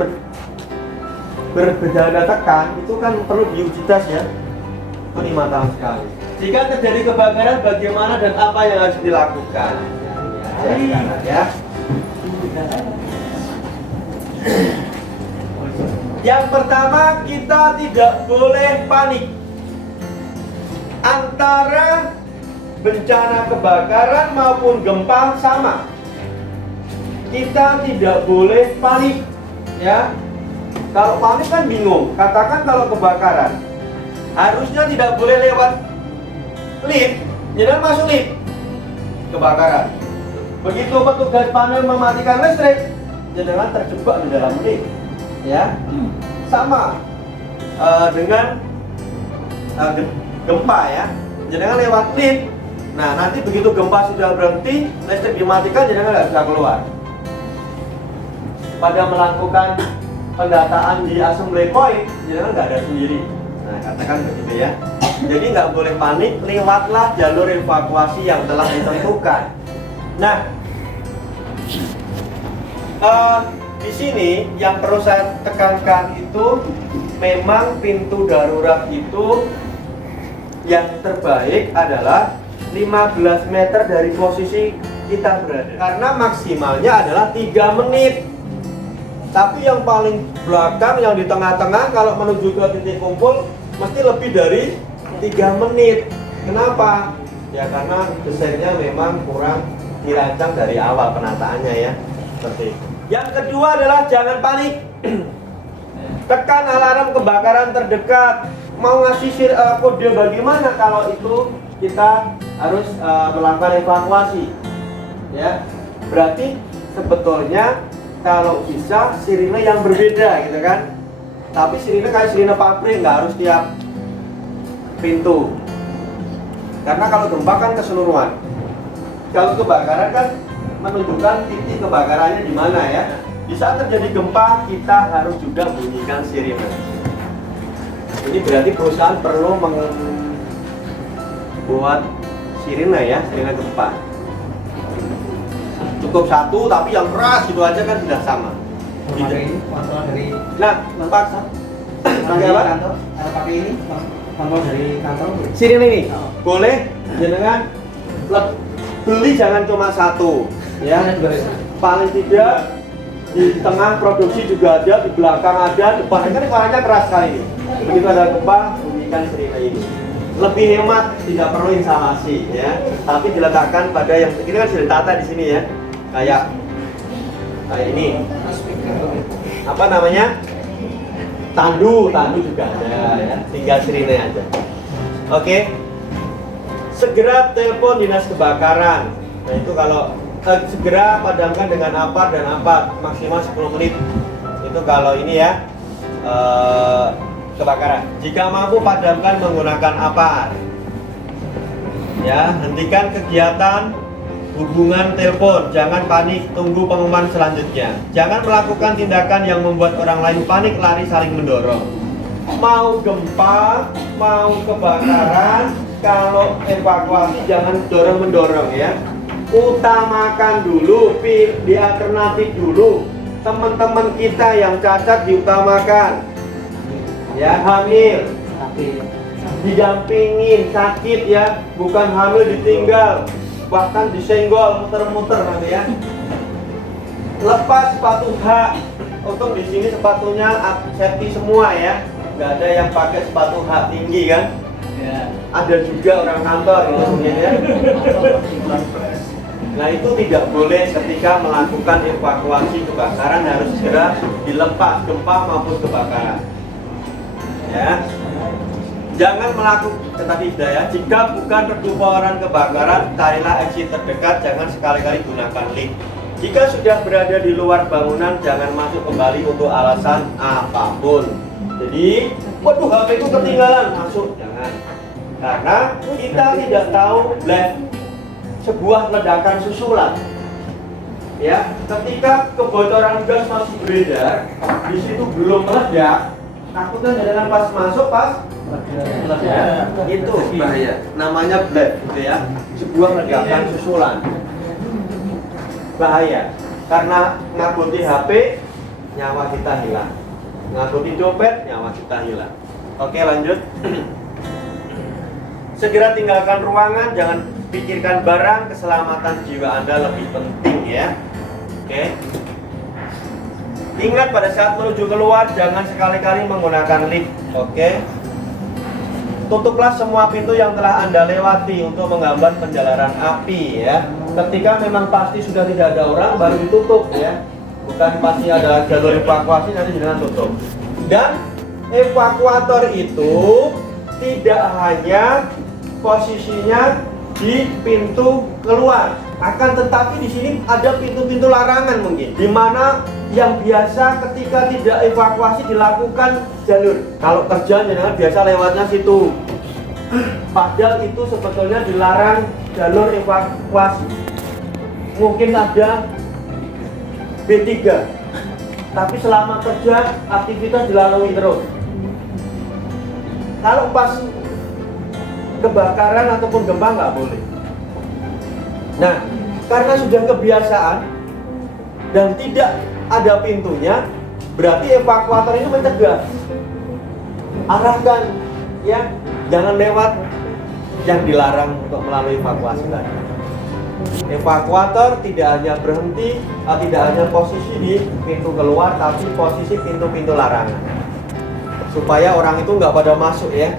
berbejana tekan itu kan perlu diuji tes ya. Itu 5 tahun sekali. Jika terjadi kebakaran, bagaimana dan apa yang harus dilakukan? Ya. Yang pertama, kita tidak boleh panik. Antara bencana kebakaran maupun gempa sama. Kita tidak boleh panik, ya. Kalau panik kan bingung. Katakan kalau kebakaran, harusnya tidak boleh lewat lift, jangan masuk lift. Kebakaran. Begitu petugas panel mematikan listrik, jenengan terjebak di dalam lift, ya. Sama dengan gempa ya, jenengan lewat lift. Nah nanti begitu gempa sudah berhenti, listrik dimatikan, jenengan nggak bisa keluar. pada melakukan pendataan di assembly point, jenengan nggak ada sendiri. Nah, katakan begitu ya. Jadi nggak boleh panik, lewatlah jalur evakuasi yang telah ditentukan. Nah, di sini yang perlu saya tekankan itu memang pintu darurat itu yang terbaik adalah 15 meter dari posisi kita berada. Karena maksimalnya adalah 3 menit. Tapi yang paling belakang, yang di tengah-tengah kalau menuju ke titik kumpul mesti lebih dari 3 menit. Kenapa? Ya karena desainnya memang kurang dirancang dari awal penataannya ya. Seperti itu. Yang kedua adalah jangan panik. Tekan alarm kebakaran terdekat. Mau ngasih kode bagaimana kalau itu kita harus melakukan evakuasi. Ya, berarti sebetulnya kalau bisa sirine yang berbeda gitu kan. Tapi sirine kayak sirine pabrik, nggak harus tiap pintu. Karena kalau gempa kan keseluruhan. Kalau kebakaran kan menunjukkan titik kebakarannya di mana ya. Di saat terjadi gempa kita harus juga bunyikan sirine. Ini berarti perusahaan perlu membuat sirine ya, sirine gempa. Cukup satu tapi yang keras gitu aja kan sudah sama. Pakai ini kontrol dari Nah, paksa. Pakai apa? kantor. Pakai ini kontrol dari kantor. Sirine ini boleh jenengan beli jangan cuma satu ya. Paling tidak di tengah produksi juga ada, di belakang ada, depan kan suaranya keras sekali ini. Begitu ada gempa, bunyikan sirine ini. Lebih hemat, tidak perlu instalasi ya. Tapi diletakkan pada yang ini kan sudah ditata di sini ya. Kayak ini. Apa namanya? Tandu juga ada ya. Tinggal sirine aja. Oke. Segera telepon dinas kebakaran. Nah, itu kalau segera padamkan dengan apar dan apar maksimal 10 menit. Itu kalau ini ya kebakaran. Jika mampu padamkan menggunakan apar. Ya, hentikan kegiatan hubungan telepon, jangan panik, tunggu pengumuman selanjutnya. Jangan melakukan tindakan yang membuat orang lain panik, lari, saling mendorong. Mau gempa, mau kebakaran, kalau evakuasi jangan dorong-mendorong ya. Utamakan dulu, di alternatif dulu. Teman-teman kita yang cacat diutamakan. Ya, hamil, didampingin, sakit ya, bukan hamil ditinggal, bahkan disenggol, muter-muter nanti ya. Lepas sepatu hak. Untung di sini sepatunya safety semua ya. Nggak ada yang pakai sepatu hak tinggi kan? Ya. Ada juga orang kantor gitu mungkin ya. Nah itu tidak boleh ketika melakukan evakuasi kebakaran, harus segera dilepas gempa maupun kebakaran. Ya. Jangan melakukan tadi sudah ya. Jika bukan pertumpahan kebakaran, carilah exit terdekat. Jangan sekali-kali gunakan lift. Jika sudah berada di luar bangunan, jangan masuk kembali untuk alasan apapun. Jadi, waduh HP itu ketinggalan, masuk jangan. Karena kita tidak tahu sebuah ledakan susulan. Ya, ketika kebocoran gas masih beredar, di situ belum meledak, takutnya jangan pas masuk pas meledak. Itu bahaya. Namanya blast gitu ya. Sebuah ledakan susulan. Bahaya. Karena ngabuti HP, nyawa kita hilang. Ngabuti dompet, nyawa kita hilang. Oke, lanjut. Segera tinggalkan ruangan, jangan pikirkan barang, keselamatan jiwa Anda lebih penting ya. Oke. Ingat pada saat menuju keluar jangan sekali-kali menggunakan lift. Oke. Tutuplah semua pintu yang telah Anda lewati untuk menghambat penjalaran api ya. Ketika memang pasti sudah tidak ada orang baru ditutup ya. Bukan pasti ada jalur evakuasi nanti jangan tutup. Dan evakuator itu tidak hanya posisinya di pintu keluar, akan tetapi di sini ada pintu-pintu larangan mungkin, di mana yang biasa ketika tidak evakuasi dilakukan jalur. Kalau kerja jangan biasa lewatnya situ. Padahal itu sebetulnya dilarang jalur evakuasi. Mungkin ada B3 tapi selama kerja aktivitas dilalui terus. Kalau pas kebakaran ataupun gempa nggak boleh. Nah, karena sudah kebiasaan dan tidak ada pintunya, berarti evakuator ini mencegah. Arahkan, ya, jangan lewat yang dilarang untuk melalui evakuasi tadi. Evakuator tidak hanya berhenti, tidak hanya posisi di pintu keluar, tapi posisi pintu-pintu larangan, supaya orang itu nggak pada masuk, ya,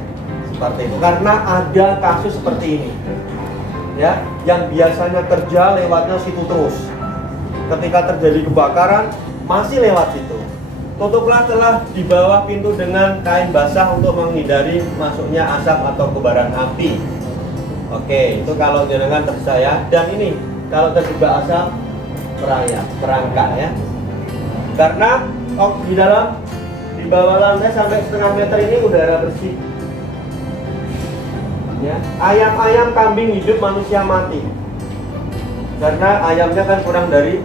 seperti itu. Karena ada kasus seperti ini, ya, yang biasanya kerja lewatnya situ terus. Ketika terjadi kebakaran, masih lewat situ. Tutuplah telah di bawah pintu dengan kain basah untuk menghindari masuknya asap atau kobaran api. Oke, itu kalau jenengan tersaya. Dan ini kalau terjebak asap, perangkak, ya. Karena di dalam, di bawah lantai sampai setengah meter ini udara bersih. Ya, ayam-ayam, kambing hidup, manusia mati. Karena ayamnya kan kurang dari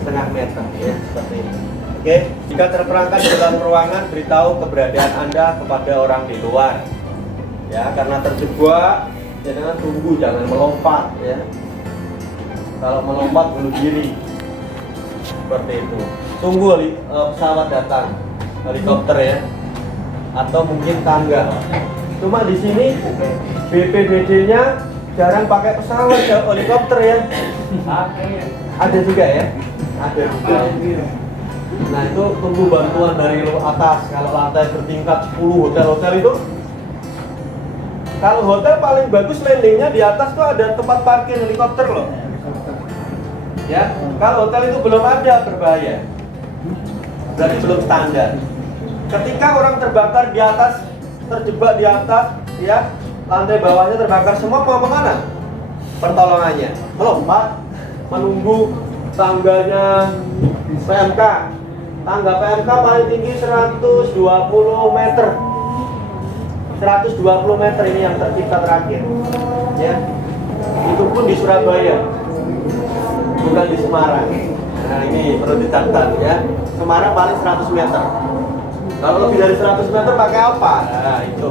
setengah meter, ya, seperti ini. Oke, jika terperangkap di dalam ruangan, beritahu keberadaan Anda kepada orang di luar. Ya, karena terjebak, jangan tunggu, jangan melompat, ya. Kalau melompat bunuh diri. Seperti itu. Tunggu pesawat datang, helikopter, ya. Atau mungkin tangga. Cuma di sini BPBD-nya jarang pakai pesawat, ya, helikopter, ya. Ada juga, ya. Ada juga. Nah, itu tunggu bantuan dari atas. Kalau lantai bertingkat 10 hotel-hotel itu, kalau hotel paling bagus landingnya di atas tuh ada tempat parkir helikopter loh. Ya, kalau hotel itu belum ada, berbahaya. Berarti belum standar. Ketika orang terbakar di atas, terjebak di atas, ya, lantai bawahnya terbakar semua, mau kemana? Pertolongannya melompat, menunggu tangganya PMK. Tangga PMK paling tinggi 120 meter. 120 meter ini yang tercipta terakhir, ya. Itu pun di Surabaya, bukan di Semarang. Nah, ini perlu dicatat, ya. Semarang paling 100 meter. Kalau lebih dari 100 meter pakai apa? Nah, itu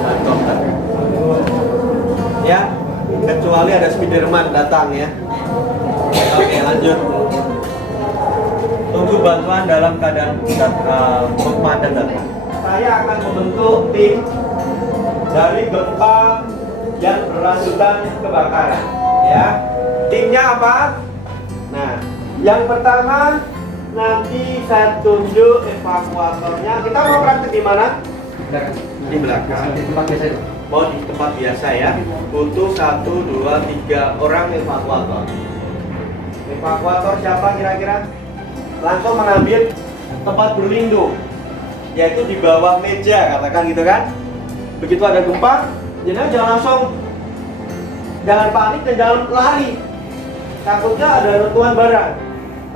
helikopter. Ya, kecuali ada Spiderman datang, ya. Oke, lanjut. Tunggu bantuan dalam keadaan gempa dan datang. Saya akan membentuk tim dari gempa yang berlanjutan kebakaran, ya. Timnya apa? Nah, yang pertama nanti saya tunjuk evakuatornya. Kita mau praktek di mana? Di belakang. Di tempat biasa itu. Mau di tempat biasa, ya. Butuh 1, 2, 3 orang evakuator. Evakuator siapa kira-kira? Langsung mengambil tempat berlindung, yaitu di bawah meja, katakan gitu kan. Begitu ada gempa, jangan langsung, jangan panik dan jangan lari, takutnya ada reruntuhan barang.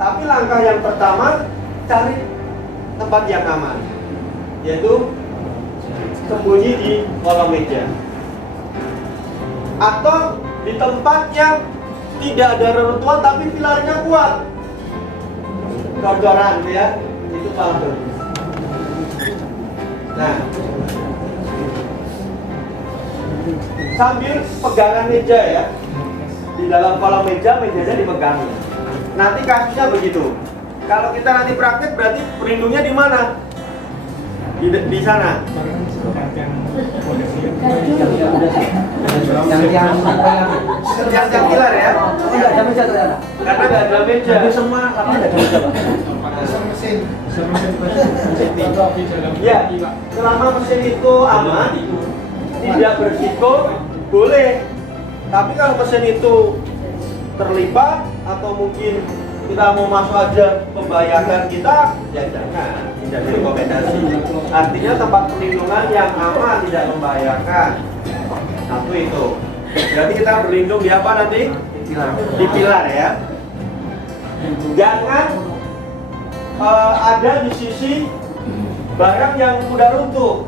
Tapi langkah yang pertama, cari tempat yang aman, yaitu sembunyi di kolong meja atau di tempat yang tidak ada reruntuhan tapi pilarnya kuat. Gorgoran, ya, itu paling bagus. Nah, sambil pegangan meja, ya, di dalam kolong meja, mejanya dipegang. Nanti kasusnya begitu. Kalau kita nanti praktek, berarti pelindungnya di mana? Di sana. Yang pilar, ya. Enggak ada meja ternyata. Karena nggak ada meja. Jadi semua apa enggak ada meja, Pak? Ya, selama mesin itu aman, tidak berisiko, boleh. Tapi kalau mesin itu terlibat atau mungkin kita mau masuk aja membahayakan kita, ya jangan, tidak direkomendasi. Artinya tempat perlindungan yang aman, tidak membahayakan. Satu itu. Berarti kita berlindung di apa nanti? Di pilar, ya. Jangan ada di sisi barang yang mudah runtuh.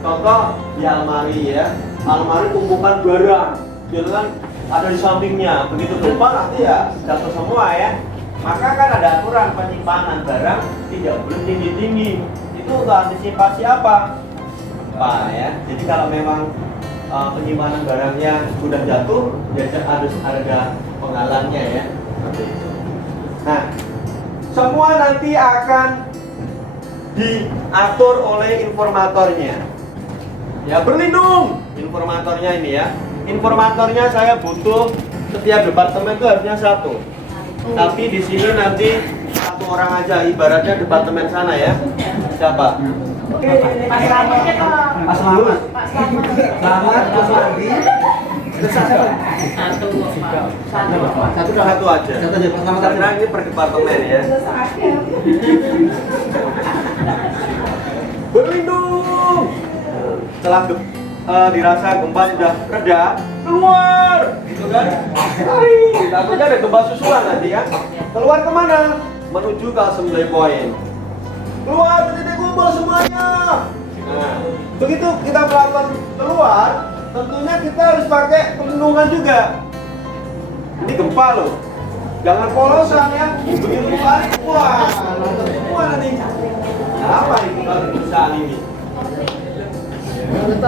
Contoh di almari, ya. Almari tumpukan barang, jangan ada di sampingnya. Begitu gempa nanti ya jatuh semua, ya. Maka kan ada aturan penyimpanan barang tidak boleh tinggi-tinggi. Itu untuk antisipasi apa? Pak ya. Jadi kalau memang penyimpanan barangnya sudah jatuh, ya harus ada penghalangnya ya. Seperti itu. Nah, semua nanti akan diatur oleh informatornya. Ya, berlindung informatornya ini ya. Informatornya saya butuh setiap departemen itu harusnya satu. Tapi di sini nanti satu orang aja, ibaratnya departemen sana ya. Siapa? Pak Selamat. Selamat, Mas Mandi. Satu aja. Karena ini per departemen ya. Berlindung. Setelah dirasa gempa sudah reda, keluar, gitu kan? Lari. Takutnya ada gempa susulan nanti kan? Keluar kemana? Menuju ke assembly point. Keluar, titik kumpul semuanya. Nah, begitu kita melakukan keluar, tentunya kita harus pakai pelindungan juga. Ini gempa loh, jangan polosan ya. Begitu lari, wah, nonton semua nanti. Apa ini kalau perusahaan ini?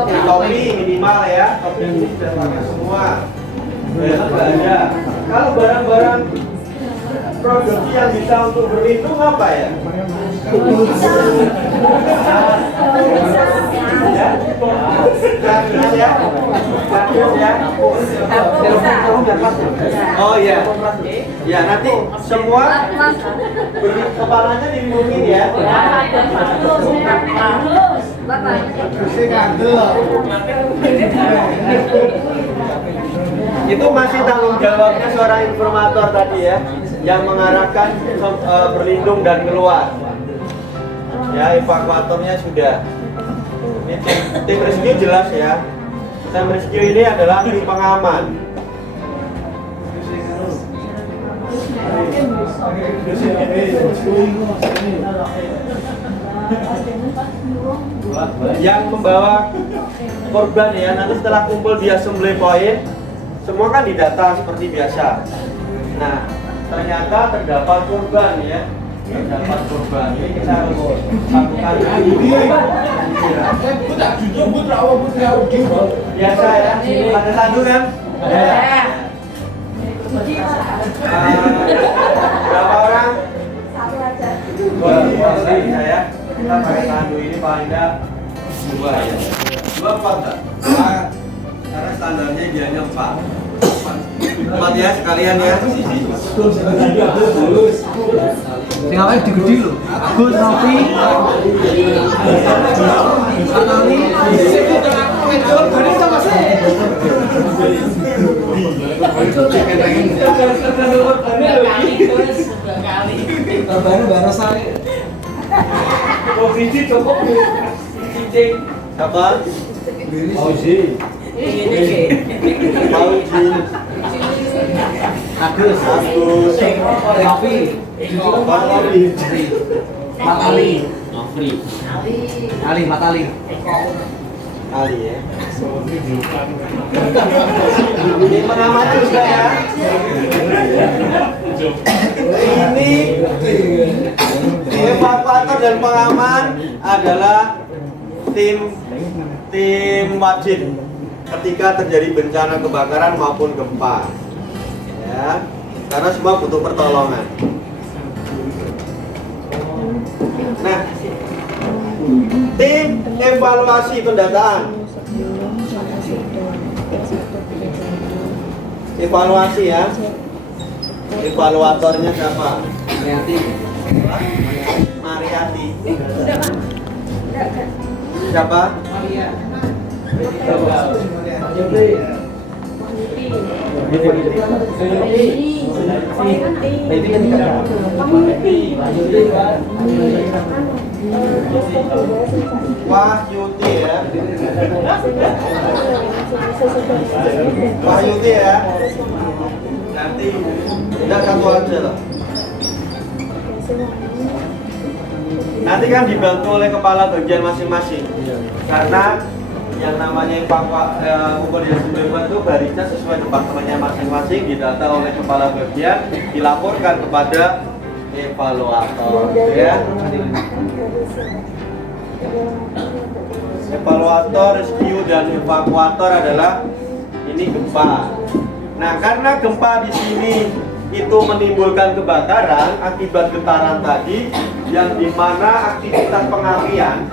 Topi minimal ya, topi ini sudah pakai semua. Besok nggak ada. Kalau barang-barang produksi yang bisa untuk berlindung apa ya? Oh iya. Ya nanti semua kepalanya dilindungi ya. Itu masih tanggung jawabnya seorang informator tadi ya, yang mengarahkan berlindung dan keluar. Ya, evakuatornya sudah. Ini tim rescue jelas ya. Tim rescue ini adalah tim pengaman. Yang membawa korban ya, nanti setelah kumpul di assembly point, semua kan didata seperti biasa. Nah, ternyata terdapat korban ya. Terdapat korban. Ini kita harus satukan. Biasa ya. Ada satu kan? Berapa orang? Satu aja. Dua saya. Kita pakai tandu ini paling tidak dua ya. Dua empat tak? Karena standarnya dianya empat. Empat ya sekalian ya. Sing awake digede lho. Gus Novi. Anani. Baru saya. Posisi cukup cicing. Siapa? Fauzi. Fauzi. Agus. Novi. Matali. Ali Matali. Ali ya. Ini pengamat juga ya. Ini evakuator dan pengaman adalah tim wajib ketika terjadi bencana kebakaran maupun gempa. Ya, karena semua butuh pertolongan. Nah, tim evaluasi pendataan. Evaluasi ya. Evaluatornya siapa? Mariati. Mariati. Siapa? Maria. Wahyuti ya. Wahyuti ya. Nanti tidak satu aja lah. Nanti kan dibantu oleh kepala bagian masing-masing. Karena yang namanya komunikasi lingkungan itu barisnya sesuai departemennya masing-masing, didata oleh kepala bagian, dilaporkan kepada evaluator, ya. Evaluator, rescue, dan evakuator adalah ini gempa. Nah, karena gempa di sini itu menimbulkan kebakaran akibat getaran tadi, yang dimana aktivitas pengapian,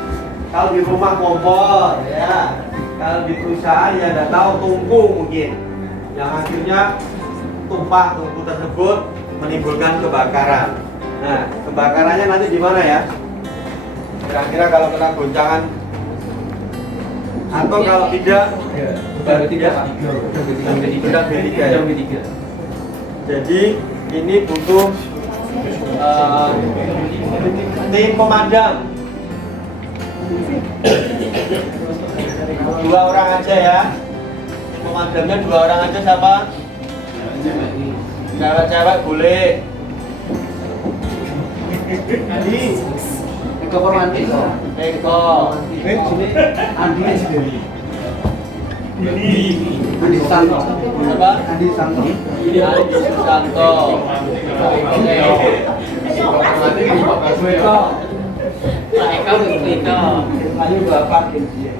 kalau di rumah kompor, ya, kalau di perusahaan ya tidak tahu tungku mungkin, yang akhirnya tumpah tungku tersebut menimbulkan kebakaran. Nah, kebakarannya nanti di mana ya? Kira-kira kalau kena goncangan atau kalau tidak Baru tiga, sudah B3 ya. Jadi ini butuh tim pemadam 2 orang aja ya. Pemadamnya 2 orang aja, siapa? Cewek-cewek boleh. Eko Purwanti. Eko. Andi. Andi Susanto. Siapa? Andi Susanto. Andi Susanto. Oke. Eko Wito. Ayo Bapak Kenji.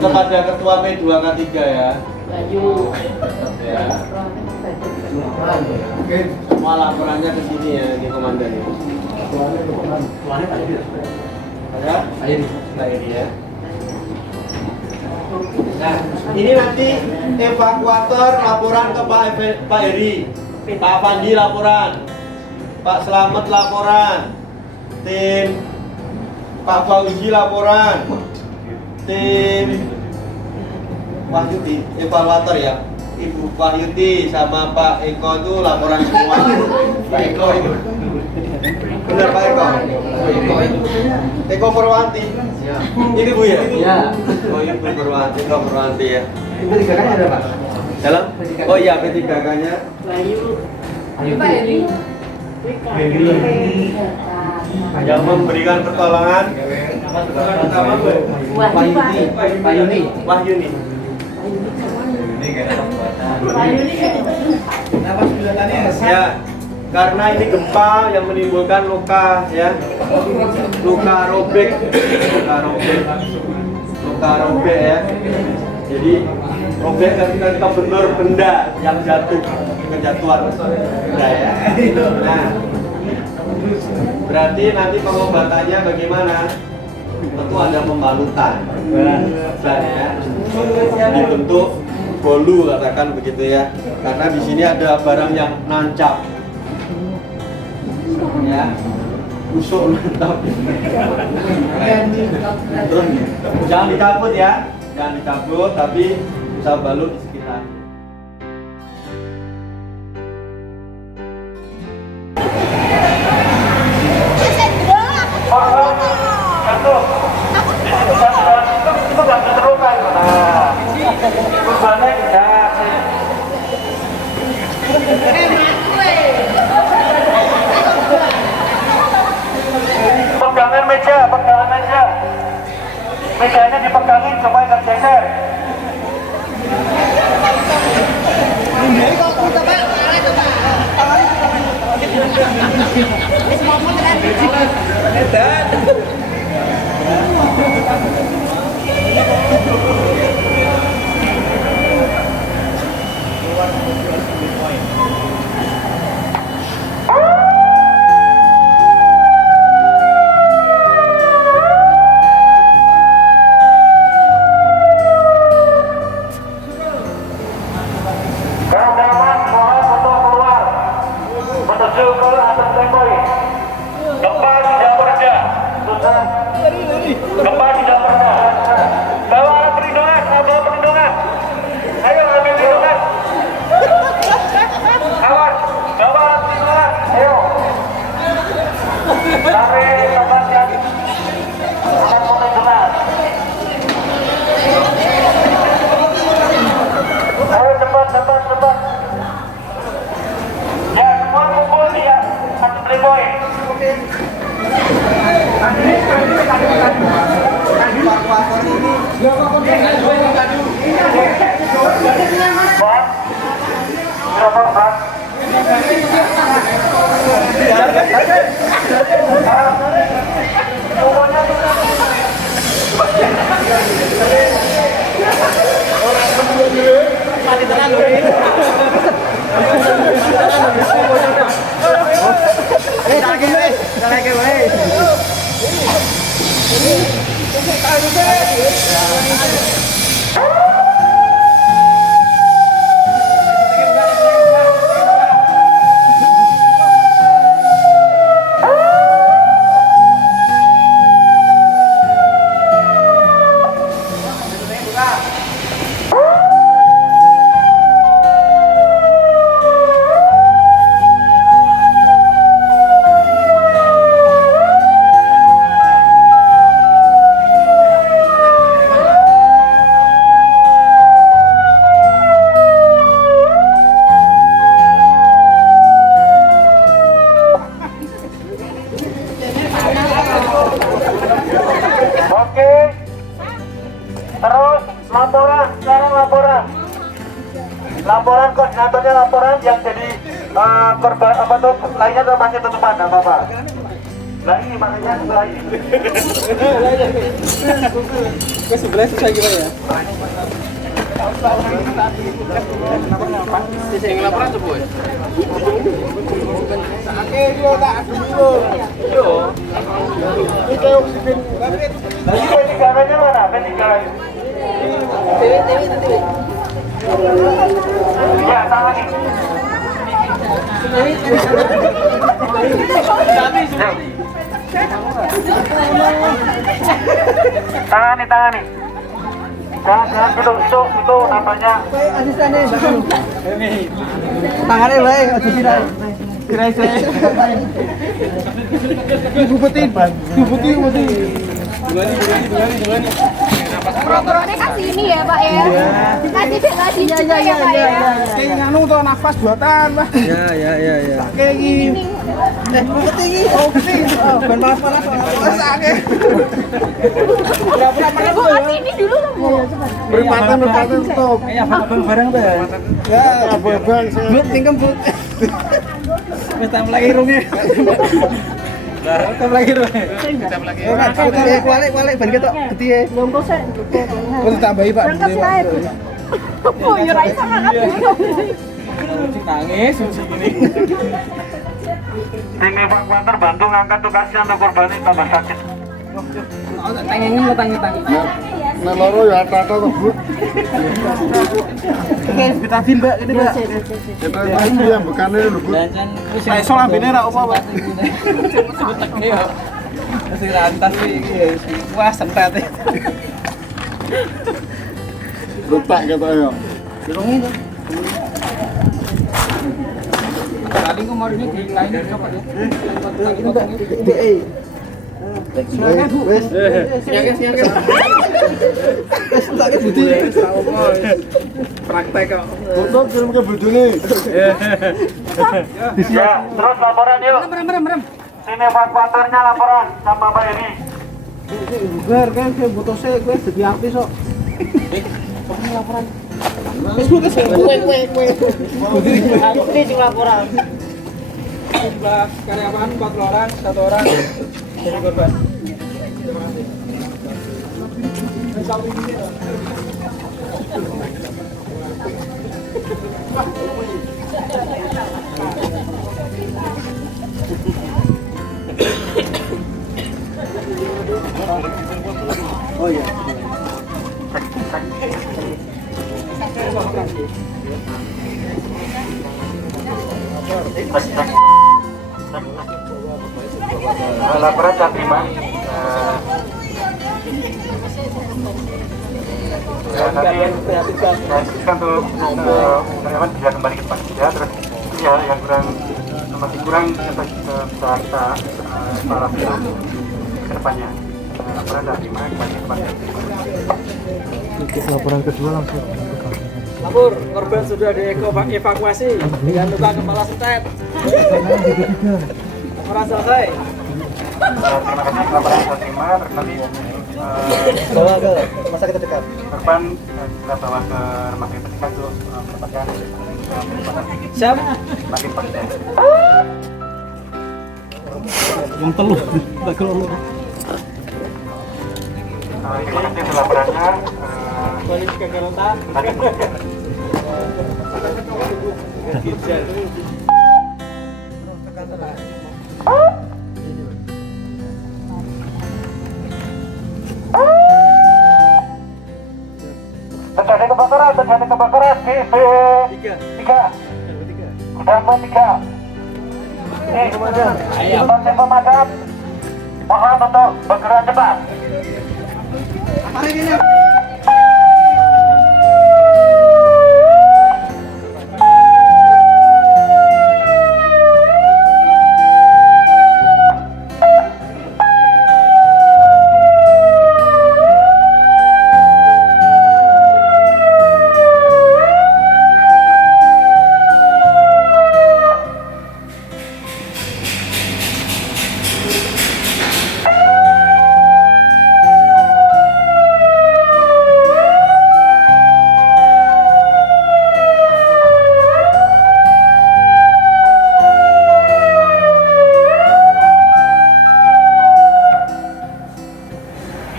Kepada ketua P2K3 ya. Ya. Semua laporannya ke sini ya, di komandan ini. Ada? Pak Edi ya. Nah, ini nanti evakuator laporan ke Pak Eri, Pak Pandi laporan, Pak Slamet laporan, tim Pak Fauzi laporan, tim Wahyudi evaluator ya, Ibu Wahyudi sama Pak Eko itu laporan semua. Pak Eko itu benar, Pak Eko. Eko Purwanti. Ini Bu ya? Ya. Oh, Ibu Purwanti, Eko Purwanti ya. P3K-nya ada Pak? Dalam? Oh iya, P3K-nya. Pak Edi. Yang memberikan pertolongan Wahyuni. Wahyuni. Ya, karena ini gempa yang menimbulkan luka ya, luka robek ya. Jadi robek ketika kita benar benda yang jatuh, kejatuhan benda ya. Nah, berarti nanti pengobatannya bagaimana? Tentu ada pembalutan ya, dibentuk bolu katakan begitu ya, karena di sini ada barang yang nancap ya, busuk mantap. Terus jangan dicabut ya, jangan dicabut, tapi bisa balut di sekitar. Pegangan meja. Mejanya dipegangin supaya nggak geser. Kawan-kawan mohon untuk keluar menuju ke atas tembok. Gempa tidak mereda. Gempa tidak mereda. Bawa alat perlindungan, bawa perlindungan. Ayo ambil perlindungan. Awas. Pak, berapa Pak? Oke. Terus laporan, sekarang laporan. Laporan koordinatornya laporan yang jadi korban apa tuh lainnya tuh masih tutupan nggak apa-apa. Lah ini makanya sebelah ini. Ke sebelah susah gimana ya? Saya ngelaporan tuh, Boy. Lagi P3-nya mana? P3. Ya, tangani. Tangani. Jangan itu namanya. Asistennya tangannya baik, aja sirai. Sirai. Bubutin. Gimana? Peraturannya kasih ini ya Pak ya? Kasih juga ya Pak ya? Kayak nganu tuh nafas buatan, Pak. Ya. Kayak gini. Tinggi. Oke. Ben panas. Sakit. Ibu kasih ini dulu dong Bu. Berpatan stop. Kayak bareng tuh ya. Ya, abang. But tingkem but. Wis lagi irungnya. Lagi irungnya. Kualik ban ketok gede. Bongkos saya. Kok tambahi Pak. Berangkat saya. Oh, ya ra iso kan. Nangis suci gini. Tim evakuator bantu ngangkat tuh kasihan tuh korban ini tambah sakit. Tangannya mau tangi-tangi. Nah, loro ya tata tuh, Bu. Oke, kita Mbak, ini Mbak. Kita ini yang bekane lho, Bu. Nah, iso lambene ra apa, Pak. Sebut tekne ya. Wis rantas iki ya, wah sentet. Retak kata ya. Irungi tuh. Kali kemarin di lain coba ya. Itu enggak DE. Silakan Bu. Wes. Silakan. Wes tak budi. Praktek kok. Tutup kirim ke bojone. Ya, terus laporan yuk. Merem. Tim evakuatornya laporan sama Pak Edi. Gue kan ke botose gue sedih api sok. Laporan. Wes Bu kes. Budi. Aku sing laporan. Sebelah karyawan 4 orang, 1 orang jadi korban. Terima kasih. Oh iya. Laporan jam 5. Nanti kan tuh karyawan bisa kembali ke tempat kerja, terus ya yang masih kurang kita bisa evaluasi ke depannya. Laporan jam 5 kembali ke tempat kerja. Laporan kedua langsung. Lapor, korban sudah dievakuasi dengan luka kepala sentet. Laporan selesai. Terima kasih laporan yang saya terima. Terus nanti Bawa ke rumah sakit terdekat. korban kita bawa ke rumah sakit terdekat untuk mendapatkan Siap. makin persen. Yang telur, tak keluar. Terima kasih untuk laporannya. Balik ke Garota. Terjadi kebakaran di B3. Gudang B3. Instansi pemadam, mohon untuk bergerak cepat.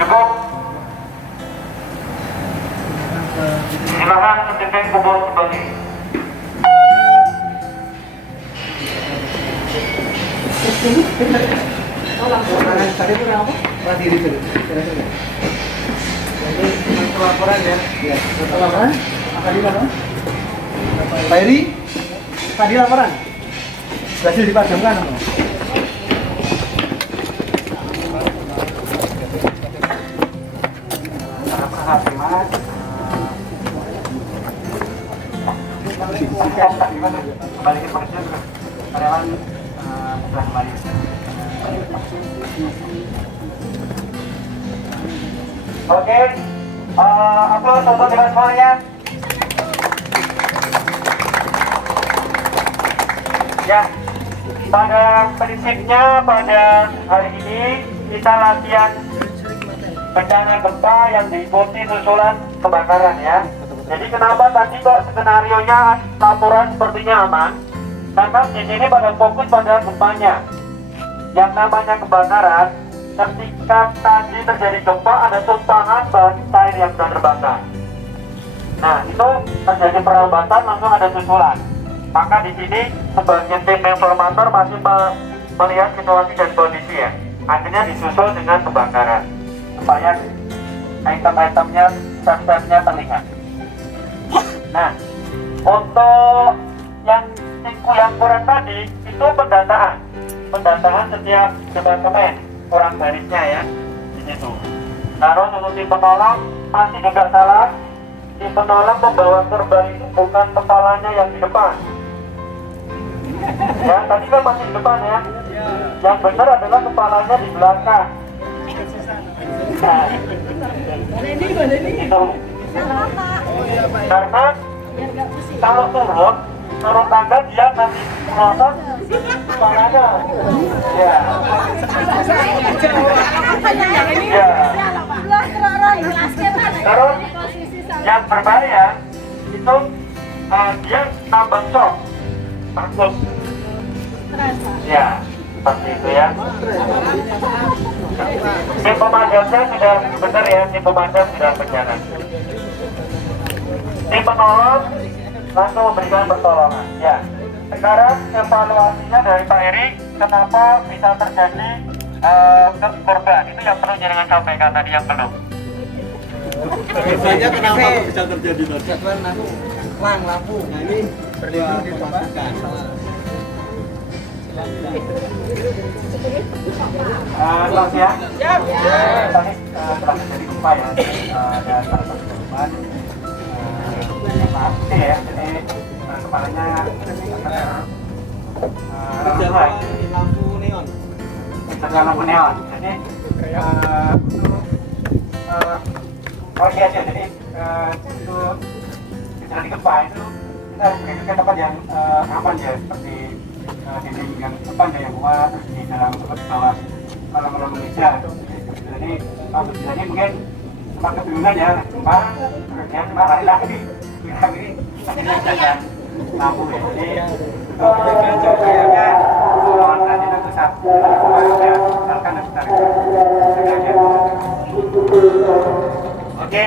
Cukup. Silakan menjemput kubur kembali. Laporan ya? Iya. Laporan? Tadi laporan? Pak Eri? Tadi laporan? Berhasil dipadamkan apa? Kembali ke polisi, karyawan sudah kembali. Oke, upload untuk dengan semuanya. Ya, pada prinsipnya pada hari ini kita latihan bencana gempa yang diikuti susulan kebakaran ya. Jadi kenapa tadi kok skenario-nya laporan sepertinya aman? Karena di sini pada fokus pada gempanya. Yang namanya kebakaran, ketika tadi terjadi gempa ada tumpahan bahan cair yang sudah terbakar. Nah itu terjadi perlambatan langsung ada susulan. Maka di sini sebagian tim informator masih melihat situasi dan kondisi ya. Akhirnya disusul dengan kebakaran supaya item-itemnya, step-stepnya terlihat. Nah, untuk yang kurang tadi itu pendataan setiap departemen kurang barisnya ya di situ. Terus untuk tim penolong masih juga salah. Tim penolong membawa korban itu bukan kepalanya yang di depan. Ya, tadi kan masih di depan ya. Yang benar adalah kepalanya di belakang. Nah, itu. Karena kalau turun tangga dia masih melotot kepalanya. Ya. Ya. Terus yang berbahaya itu dia nambah shock, takut. Ya, seperti itu ya. Tim pemadamnya sudah benar ya, tim pemadam sudah berjalan. Tim penolong langsung memberikan pertolongan. Ya. Sekarang evaluasinya dari Pak Eri, kenapa bisa terjadi korban? Itu yang perlu jangan sampaikan tadi yang belum. Biasanya kenapa bisa terjadi tadi? Jadwal lampu. Nah ini perlu dipastikan. Selamat siang. Tadi telah terjadi gempa ya. Ada salah satu korban. Maaf ya, jadi kepalanya lampu neon. terkena lampu neon. Jadi aja. Jadi itu terjadi gempa itu kita menuju ke tempat yang aman ya, seperti dinding yang depan yang kuat, terus di dalam seperti bawah malam-malam meja. Jadi mungkin sempat kebingungan ya, Pak, kemudian Pak lari-lari bilang ini jaga lampu ya. Jadi cahayanya nanti itu besar, ya, misalkan besar. Oke,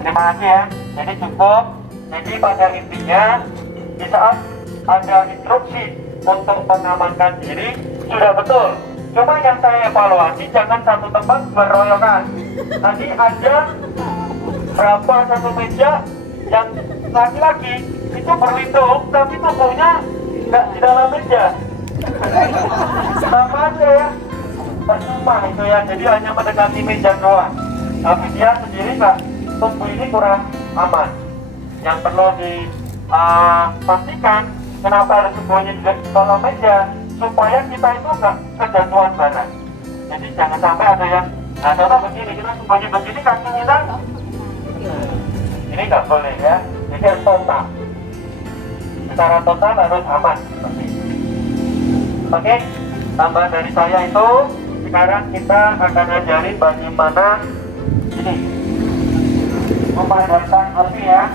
terima kasih ya. Jadi cukup. Jadi pada intinya di saat ada instruksi untuk mengamankan diri sudah betul. Cuma yang saya evaluasi jangan satu tempat beroyokan. Tadi ada berapa satu meja yang laki-laki itu berlindung tapi tubuhnya nggak di dalam meja. Sama aja ya, percuma itu ya. Jadi hanya mendekati meja doang. Tapi dia sendiri nggak, tubuh ini kurang aman. Yang perlu dipastikan kenapa harus semuanya di dalam meja supaya kita itu nggak kejatuhan barang. Jadi jangan sampai ada yang, nah contoh begini, kita semuanya begini kaki kita, ini nggak boleh ya. Jadi harus total, secara total harus aman. Oke, tambah dari saya itu sekarang kita akan ajarin bagaimana ini memadamkan api ya.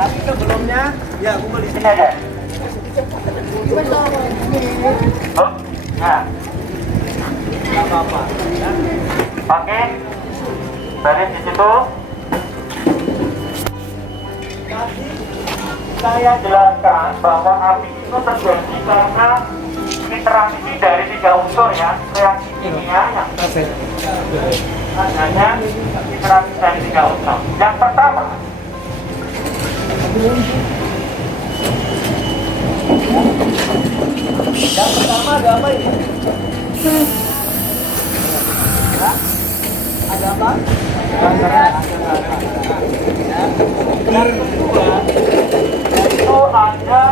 Tapi sebelumnya, ya aku beli Sini aja. Oh, ya. nggak apa-apa. Ya. Oke, dari di situ. Tadi saya jelaskan bahwa api itu terjadi karena interaksi dari 3 unsur ya, reaksi kimia yang adanya interaksi dari 3 unsur. Yang pertama, ada apa ini? Ya? Ada apa? yang kedua itu ada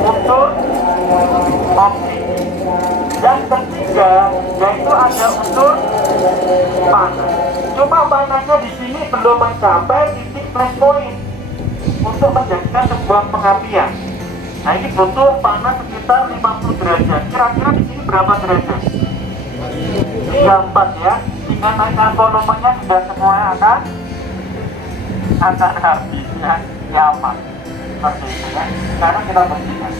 unsur oksi. Yang ketiga yaitu ada unsur panas. Cuma panasnya di sini belum mencapai titik flash point untuk menjadikan sebuah pengapian. Nah ini butuh panas sekitar 50 derajat. Kira-kira di sini berapa derajat? 34 ya. Dengan naikkan volumenya sudah semua akan habis ya, nyaman seperti itu ya. Sekarang kita bersihkan.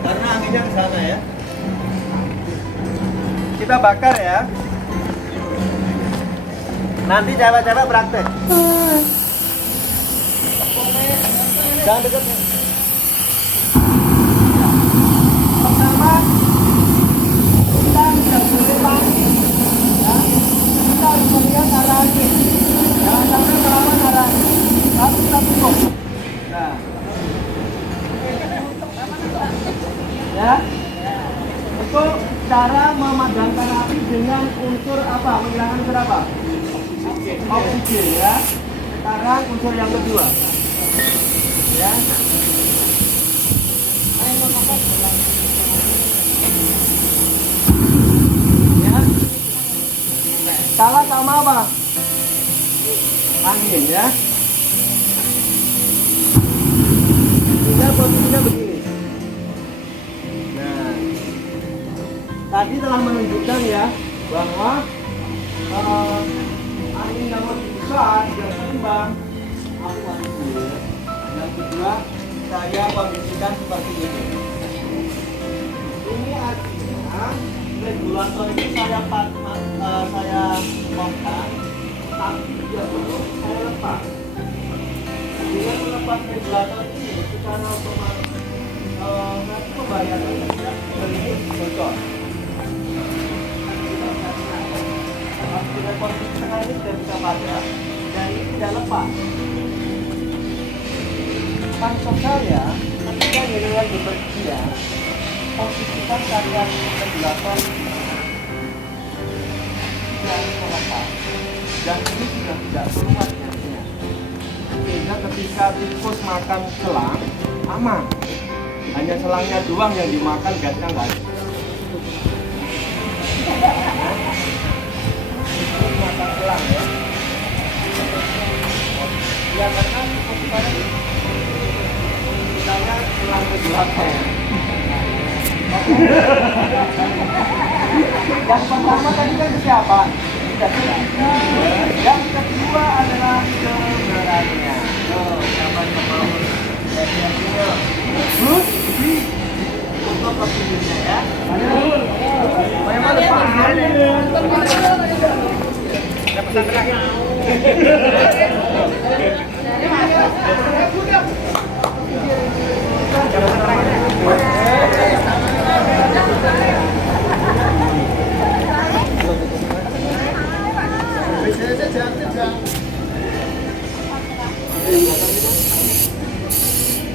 Karena anginnya ke sana ya. Kita bakar ya. Nanti cewek-cewek praktek. Jangan deket. Pertama, kita tidak boleh panik. Ya. Kita harus melihat arah angin. Jangan sampai melawan arah angin. Lalu kita tutup. Nah. Ya. Untuk cara memadamkan api dengan unsur apa? Menghilangkan unsur apa? Oksigen ya. Sekarang unsur yang kedua. Ya. Ya. Kalah sama apa? Angin ya. Tinggal posisinya begini. Nah, tadi telah menunjukkan ya bahwa angin yang lebih besar dan seimbang. Aku masuk dulu. Yang kedua, saya kondisikan seperti ini. Ini artinya regulator ini saya potkan, tapi dia belum saya lepas. Dengan melepas regulator ini secara otomatis nanti pembayarannya tidak sedikit bocor. Dengan posisi tengah ini sudah bisa padam dan ini tidak lepas. Konsep saya ketika nilai bekerja posisikan kalian regulator yang melepas dan ini sudah tidak keluar gasnya, sehingga ketika tikus makan selang aman, hanya selangnya doang yang dimakan, gasnya nggak ada. Tikus makan selang ya. Yang pertama tadi kan ke siapa? Yang kedua adalah keberanian. Siapa yang mau? Untuk waktunya ya.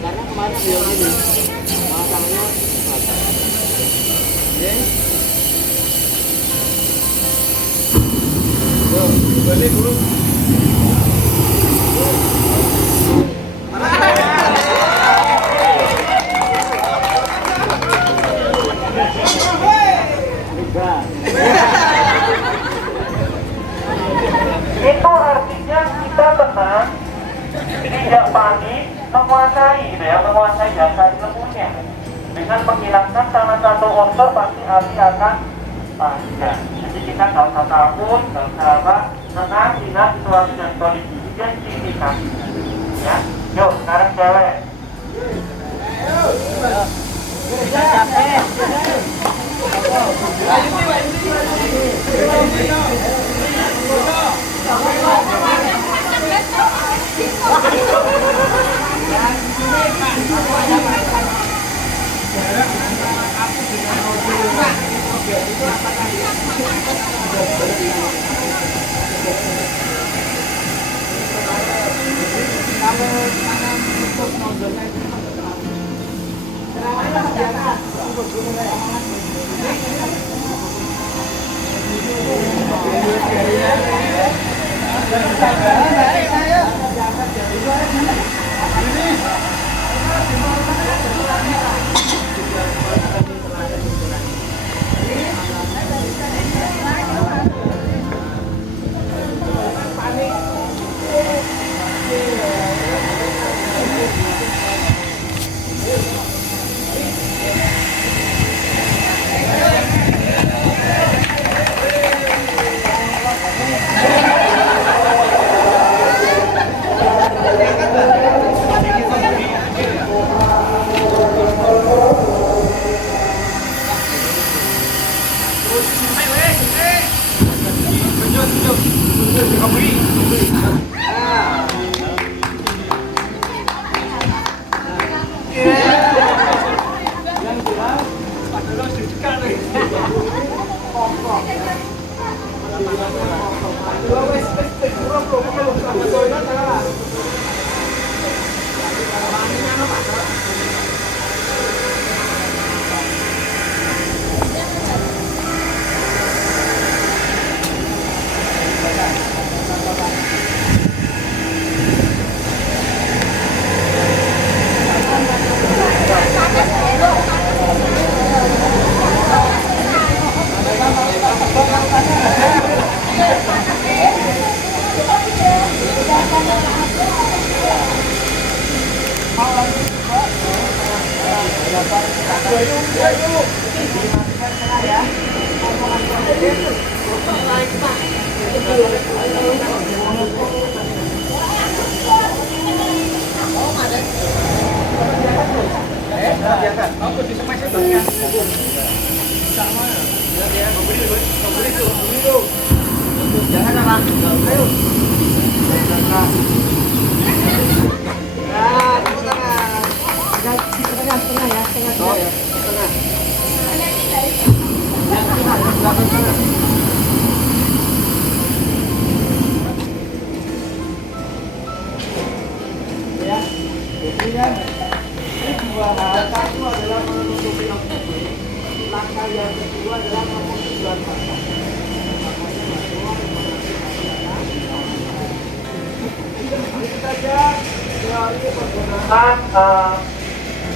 Karena kemarin dia ini masalahnya balik dulu. Itu artinya kita tenang, tidak panik, menguasai gitu ya, menguasai jasa ilmunya. Dengan menghilangkan salah satu unsur pasti api akan padam. Jadi kita nggak usah takut, nggak usah apa, tenang, lihat situasi dan kondisi dan signifikan. Ya, yuk sekarang cewek.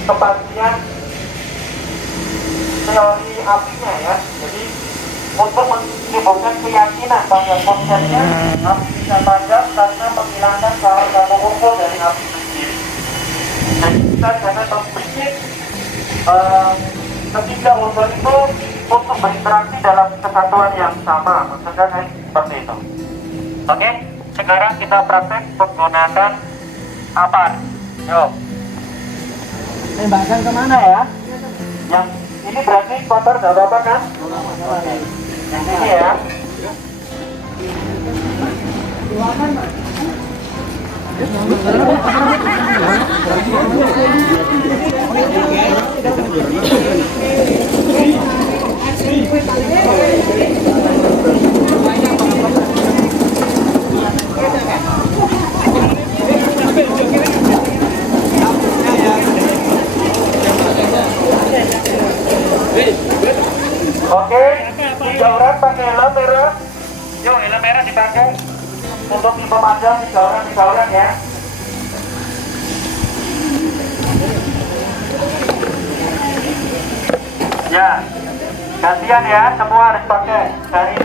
Kepastian teori apinya ya. Jadi untuk menimbulkan keyakinan bahwa konsepnya api bisa padam karena menghilangkan salah satu unsur dari api itu sendiri. Jadi kita jangan membuat ketiga unsur itu untuk berinteraksi dalam kesatuan yang sama, maksudnya kayak seperti itu. Oke, sekarang kita praktek menggunakan apa? Yuk. Tembakkan kemana ya? Yang ini berarti kotor, nggak apa-apa kan? Oke. Yang ini ya. Oke, 3 orang pakai helm merah. Yuk, helm merah dipakai untuk di pemadam 3 orang ya. Ya, gantian ya, semua harus pakai dari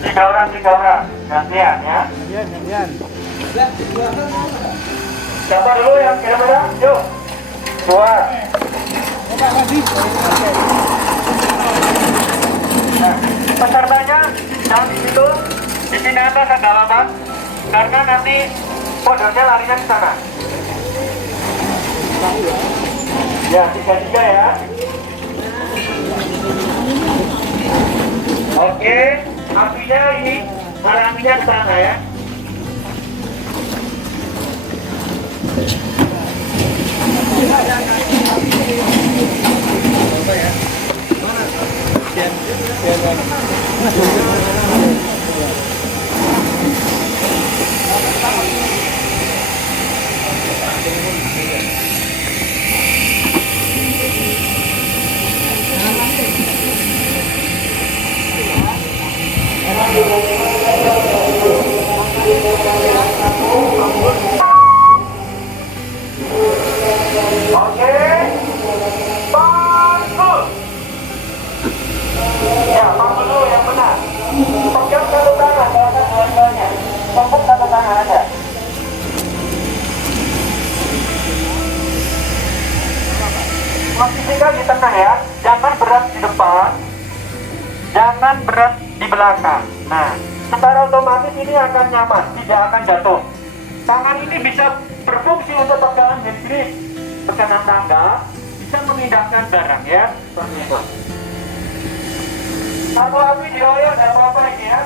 3 orang, gantian ya. Gantian. Siapa dulu yang helm merah? Yuk, 2. Nah, pesertanya jangan di situ, di sini atas nggak apa-apa, karena nanti kodenya larinya ke sana. Ya, 3-3 ya. Oke, apinya ini, apinya ke sana ya. Oke, bagus. Ya, mampu dulu yang benar. Pegang satu tangan, jangan dua-duanya. Tepuk satu tangan aja. Posisikan di tengah ya, jangan berat di depan, jangan berat di belakang. Nah, secara otomatis ini akan nyaman, tidak akan jatuh. Tangan ini bisa berfungsi untuk pegangan handbrake, tekanan tangga, bisa memindahkan barang ya. Seperti itu. Kalau api diroyok, tidak apa-apa ini ya.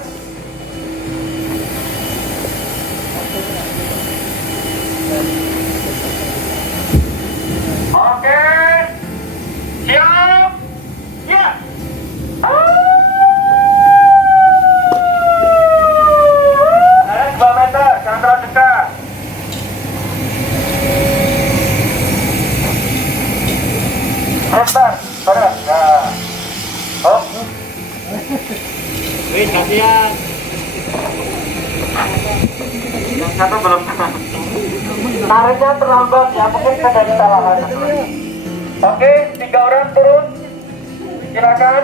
Oke, siap, ya. Ada 2 meter, jangan terlalu dekat. Sebentar, berat, nah. Oh. Wih, kasihan. Yang satu belum tahan. Tariknya terlambat ya, mungkin ada kesalahan. Oke, 3 orang turun. Silakan.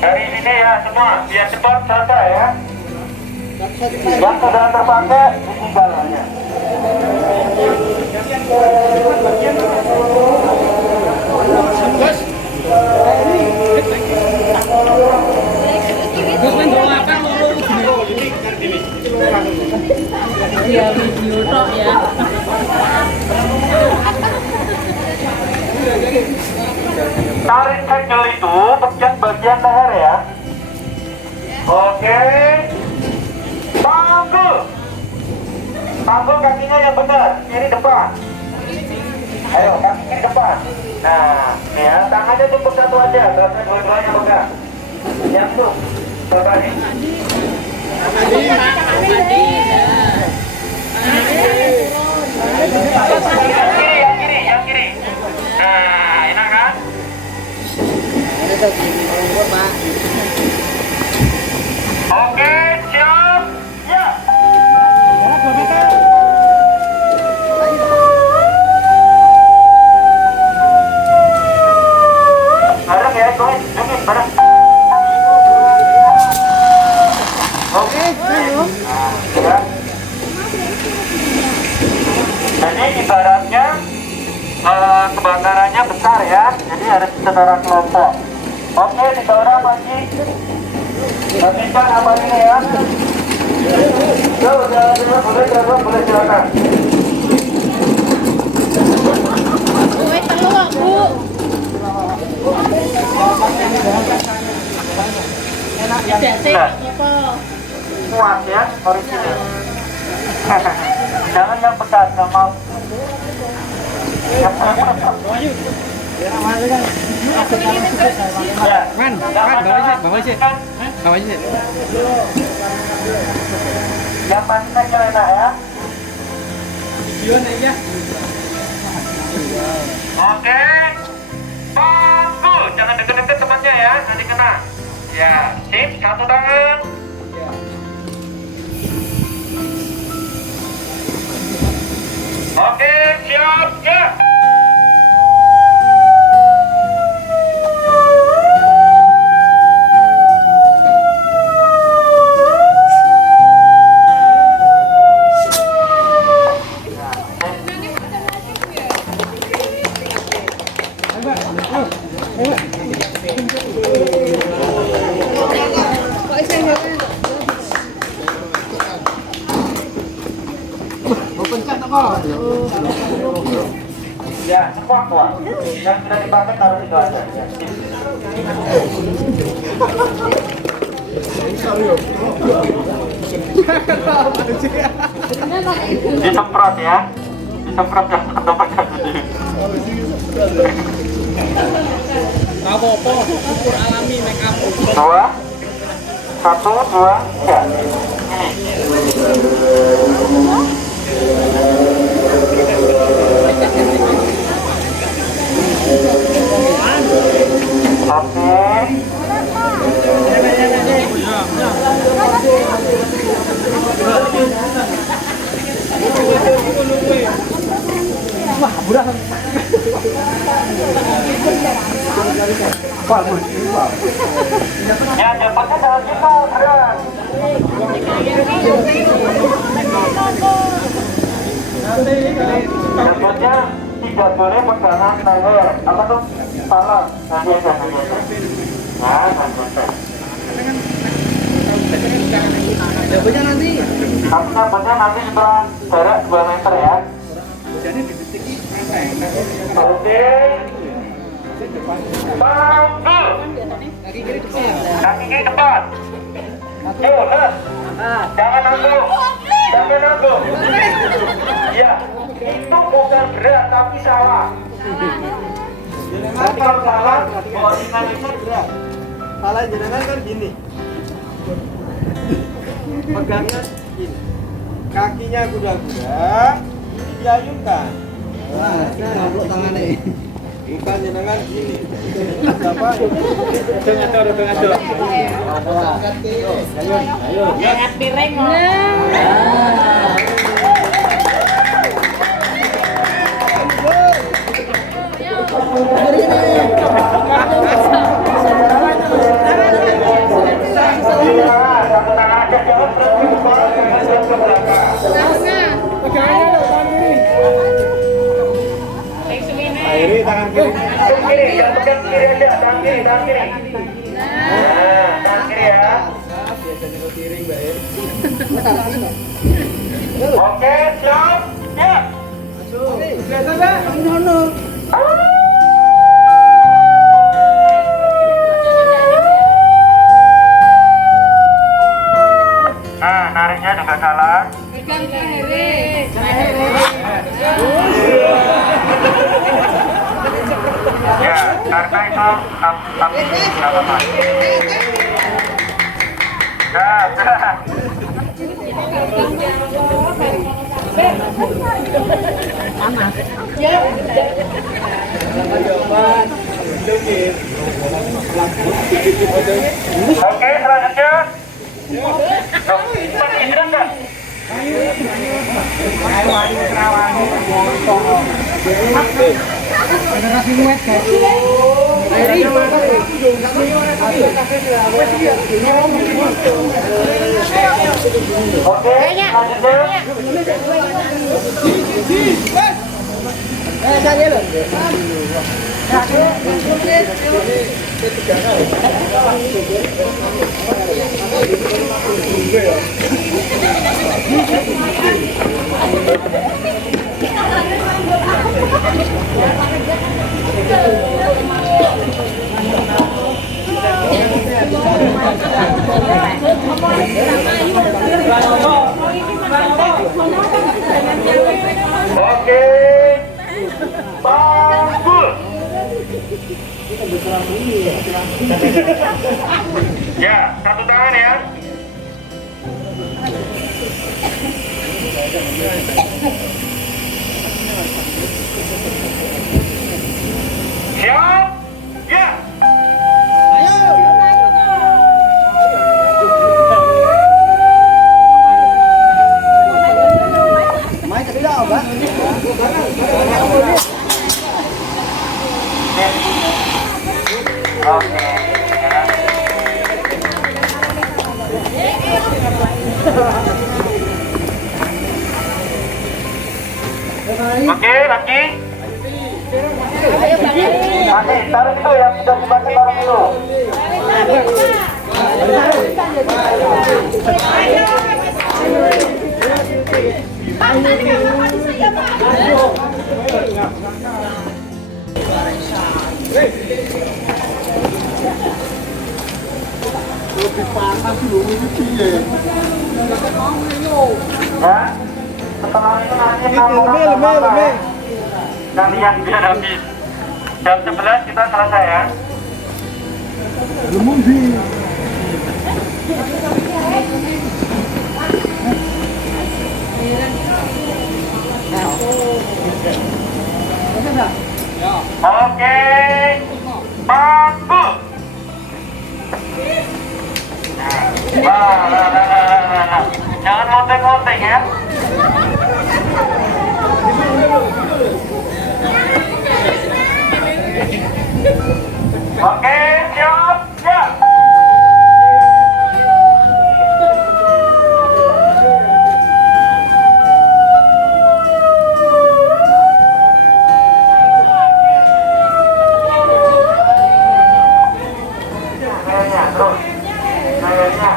Dari sini ya semua, biar cepat selesai ya. Yang sudah terpakai ditinggal hanya. Dia video tok ya. Tarik segel itu bagian leher ya. Oke. Panggul kakinya yang benar, kiri depan. Ayo, kaki kiri depan. Nah, ya, tangannya cukup satu aja, karena dua-duanya pegang. Yang itu, bapak nih. Yang kiri. Nah, enak kan? Oke, siap. Ya. Bareng ya, joget bareng. Oke. Nah, ya. Jadi ibaratnya kebakarannya besar ya, jadi harus secara kelompok. Oke, 3 orang lagi. Pastikan apa ini ya? Boleh silakan. Gue telur, Bu. Tidak sih, Nah. apa? Kuat ya, original. Jangan yang bekas, nggak mau. Ya. Bawa aja. Yang pasti aja enak ya. Oke. Tunggu, jangan deket-deket temannya ya, nanti kena. Ya, sip, 1 tangan. Oke, siap, ya. Ya, semua kuat. Yang sudah dipakai taruh itu aja. Ya, sip. Disemprot ya. Disemprot yang tempat sendiri. Apa-apa, ukur alami make up. 2, 1, 2, 3. Ya, cepatnya jangan gitu, berat. Cepatnya tidak boleh pegangan leher. Apa tuh? Salah. Nah, Jawabannya nanti. tapi cepatnya nanti setelah jarak 2 meter ya. Oke. Bangku. Kaki kiri depan. Yuk, les. Jangan nanggung. Jangan nanggung. Iya. Itu bukan berat tapi salah. Tapi kalau salah, boardingan itu berat. Salah jenengan kan gini. Pegangnya gini. Kakinya kuda-kuda, ini diayunkan. Ngobrol tangannya. Bukan jenengan gini. Apa? Jangan piring loh. Airi tangan kiri. Tangan kiri, jangan pegang kiri aja, tangan kiri, tangan kiri. Nah, tangan kiri ya. Oke, siap, ya. Nah, nariknya juga salah. Ya, karena itu nggak apa-apa. Dah. Oke, selanjutnya. Pak Indra enggak? Oke, selanjutnya. Oke, bagus. Ya, satu tangan ya. Siap? Ya. Oke, lagi. Masih, taruh itu yang sudah dibaca, taruh itu. Lebih panas dulu ini piye? Ya, setelah itu nanti kamu kalian biar habis. Jam 11 kita selesai ya. Lemun sih. Oke, bagus. Nah. Jangan monteng-monteng ya. Oke, siap, siap. Terus, naiknya.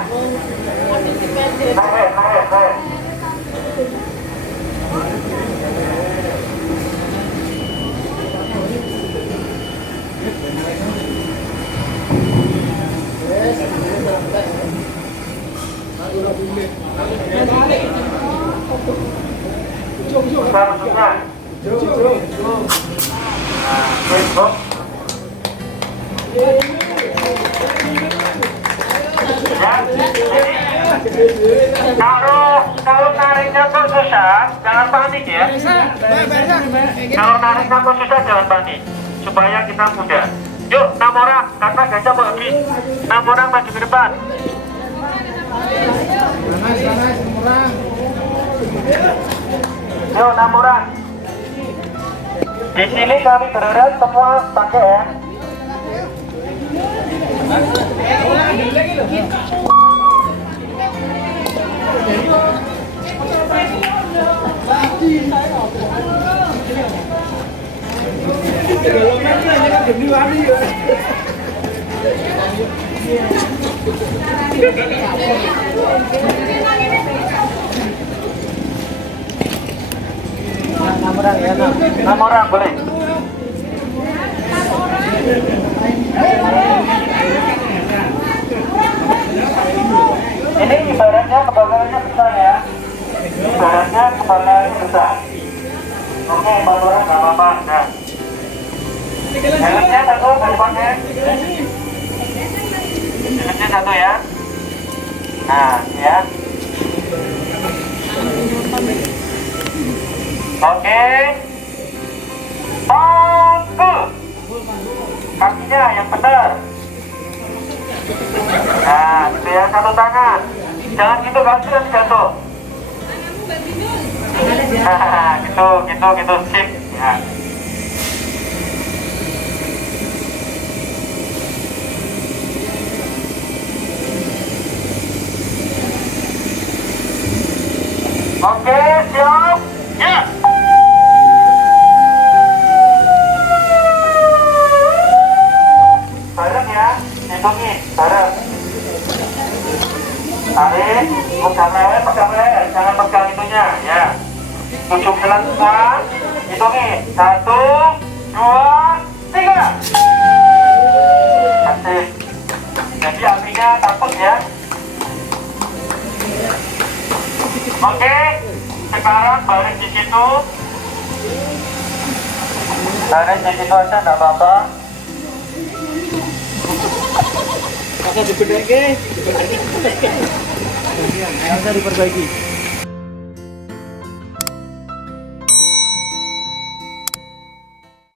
Naik. Bentuknya. Nah, ya, jadi kalau nariknya kok susah, jangan panik ya. Kalau nariknya kok susah, jangan panik, supaya kita mudah. Yuk, 6 orang, karena gajah mau habis. 6 orang maju ke depan. Yuk, 6 orang. Di sini kami berharap semua pakai ya. Enam orang boleh. Ini ibaratnya kebakarannya besar ya. Ibaratnya kebakarannya besar. Oke, 4 orang nggak apa-apa. Nah, helmnya satu nggak dipakai. Helmnya satu ya. Nah, ya. Oke. Bagus. Kakinya yang benar. Nah, gitu ya, satu tangan. Jangan gitu, kaki nanti jatuh. Nah, gitu, sip. Ya. Oke, siap. Ya. pegang leher, jangan pegang itunya, ya. Ujung jalan semua, hitungin, 1, 2, 3. Asik. Jadi apinya takut ya. Oke, sekarang baris di situ. Baris di situ aja, nggak apa-apa. Masa diperbaiki.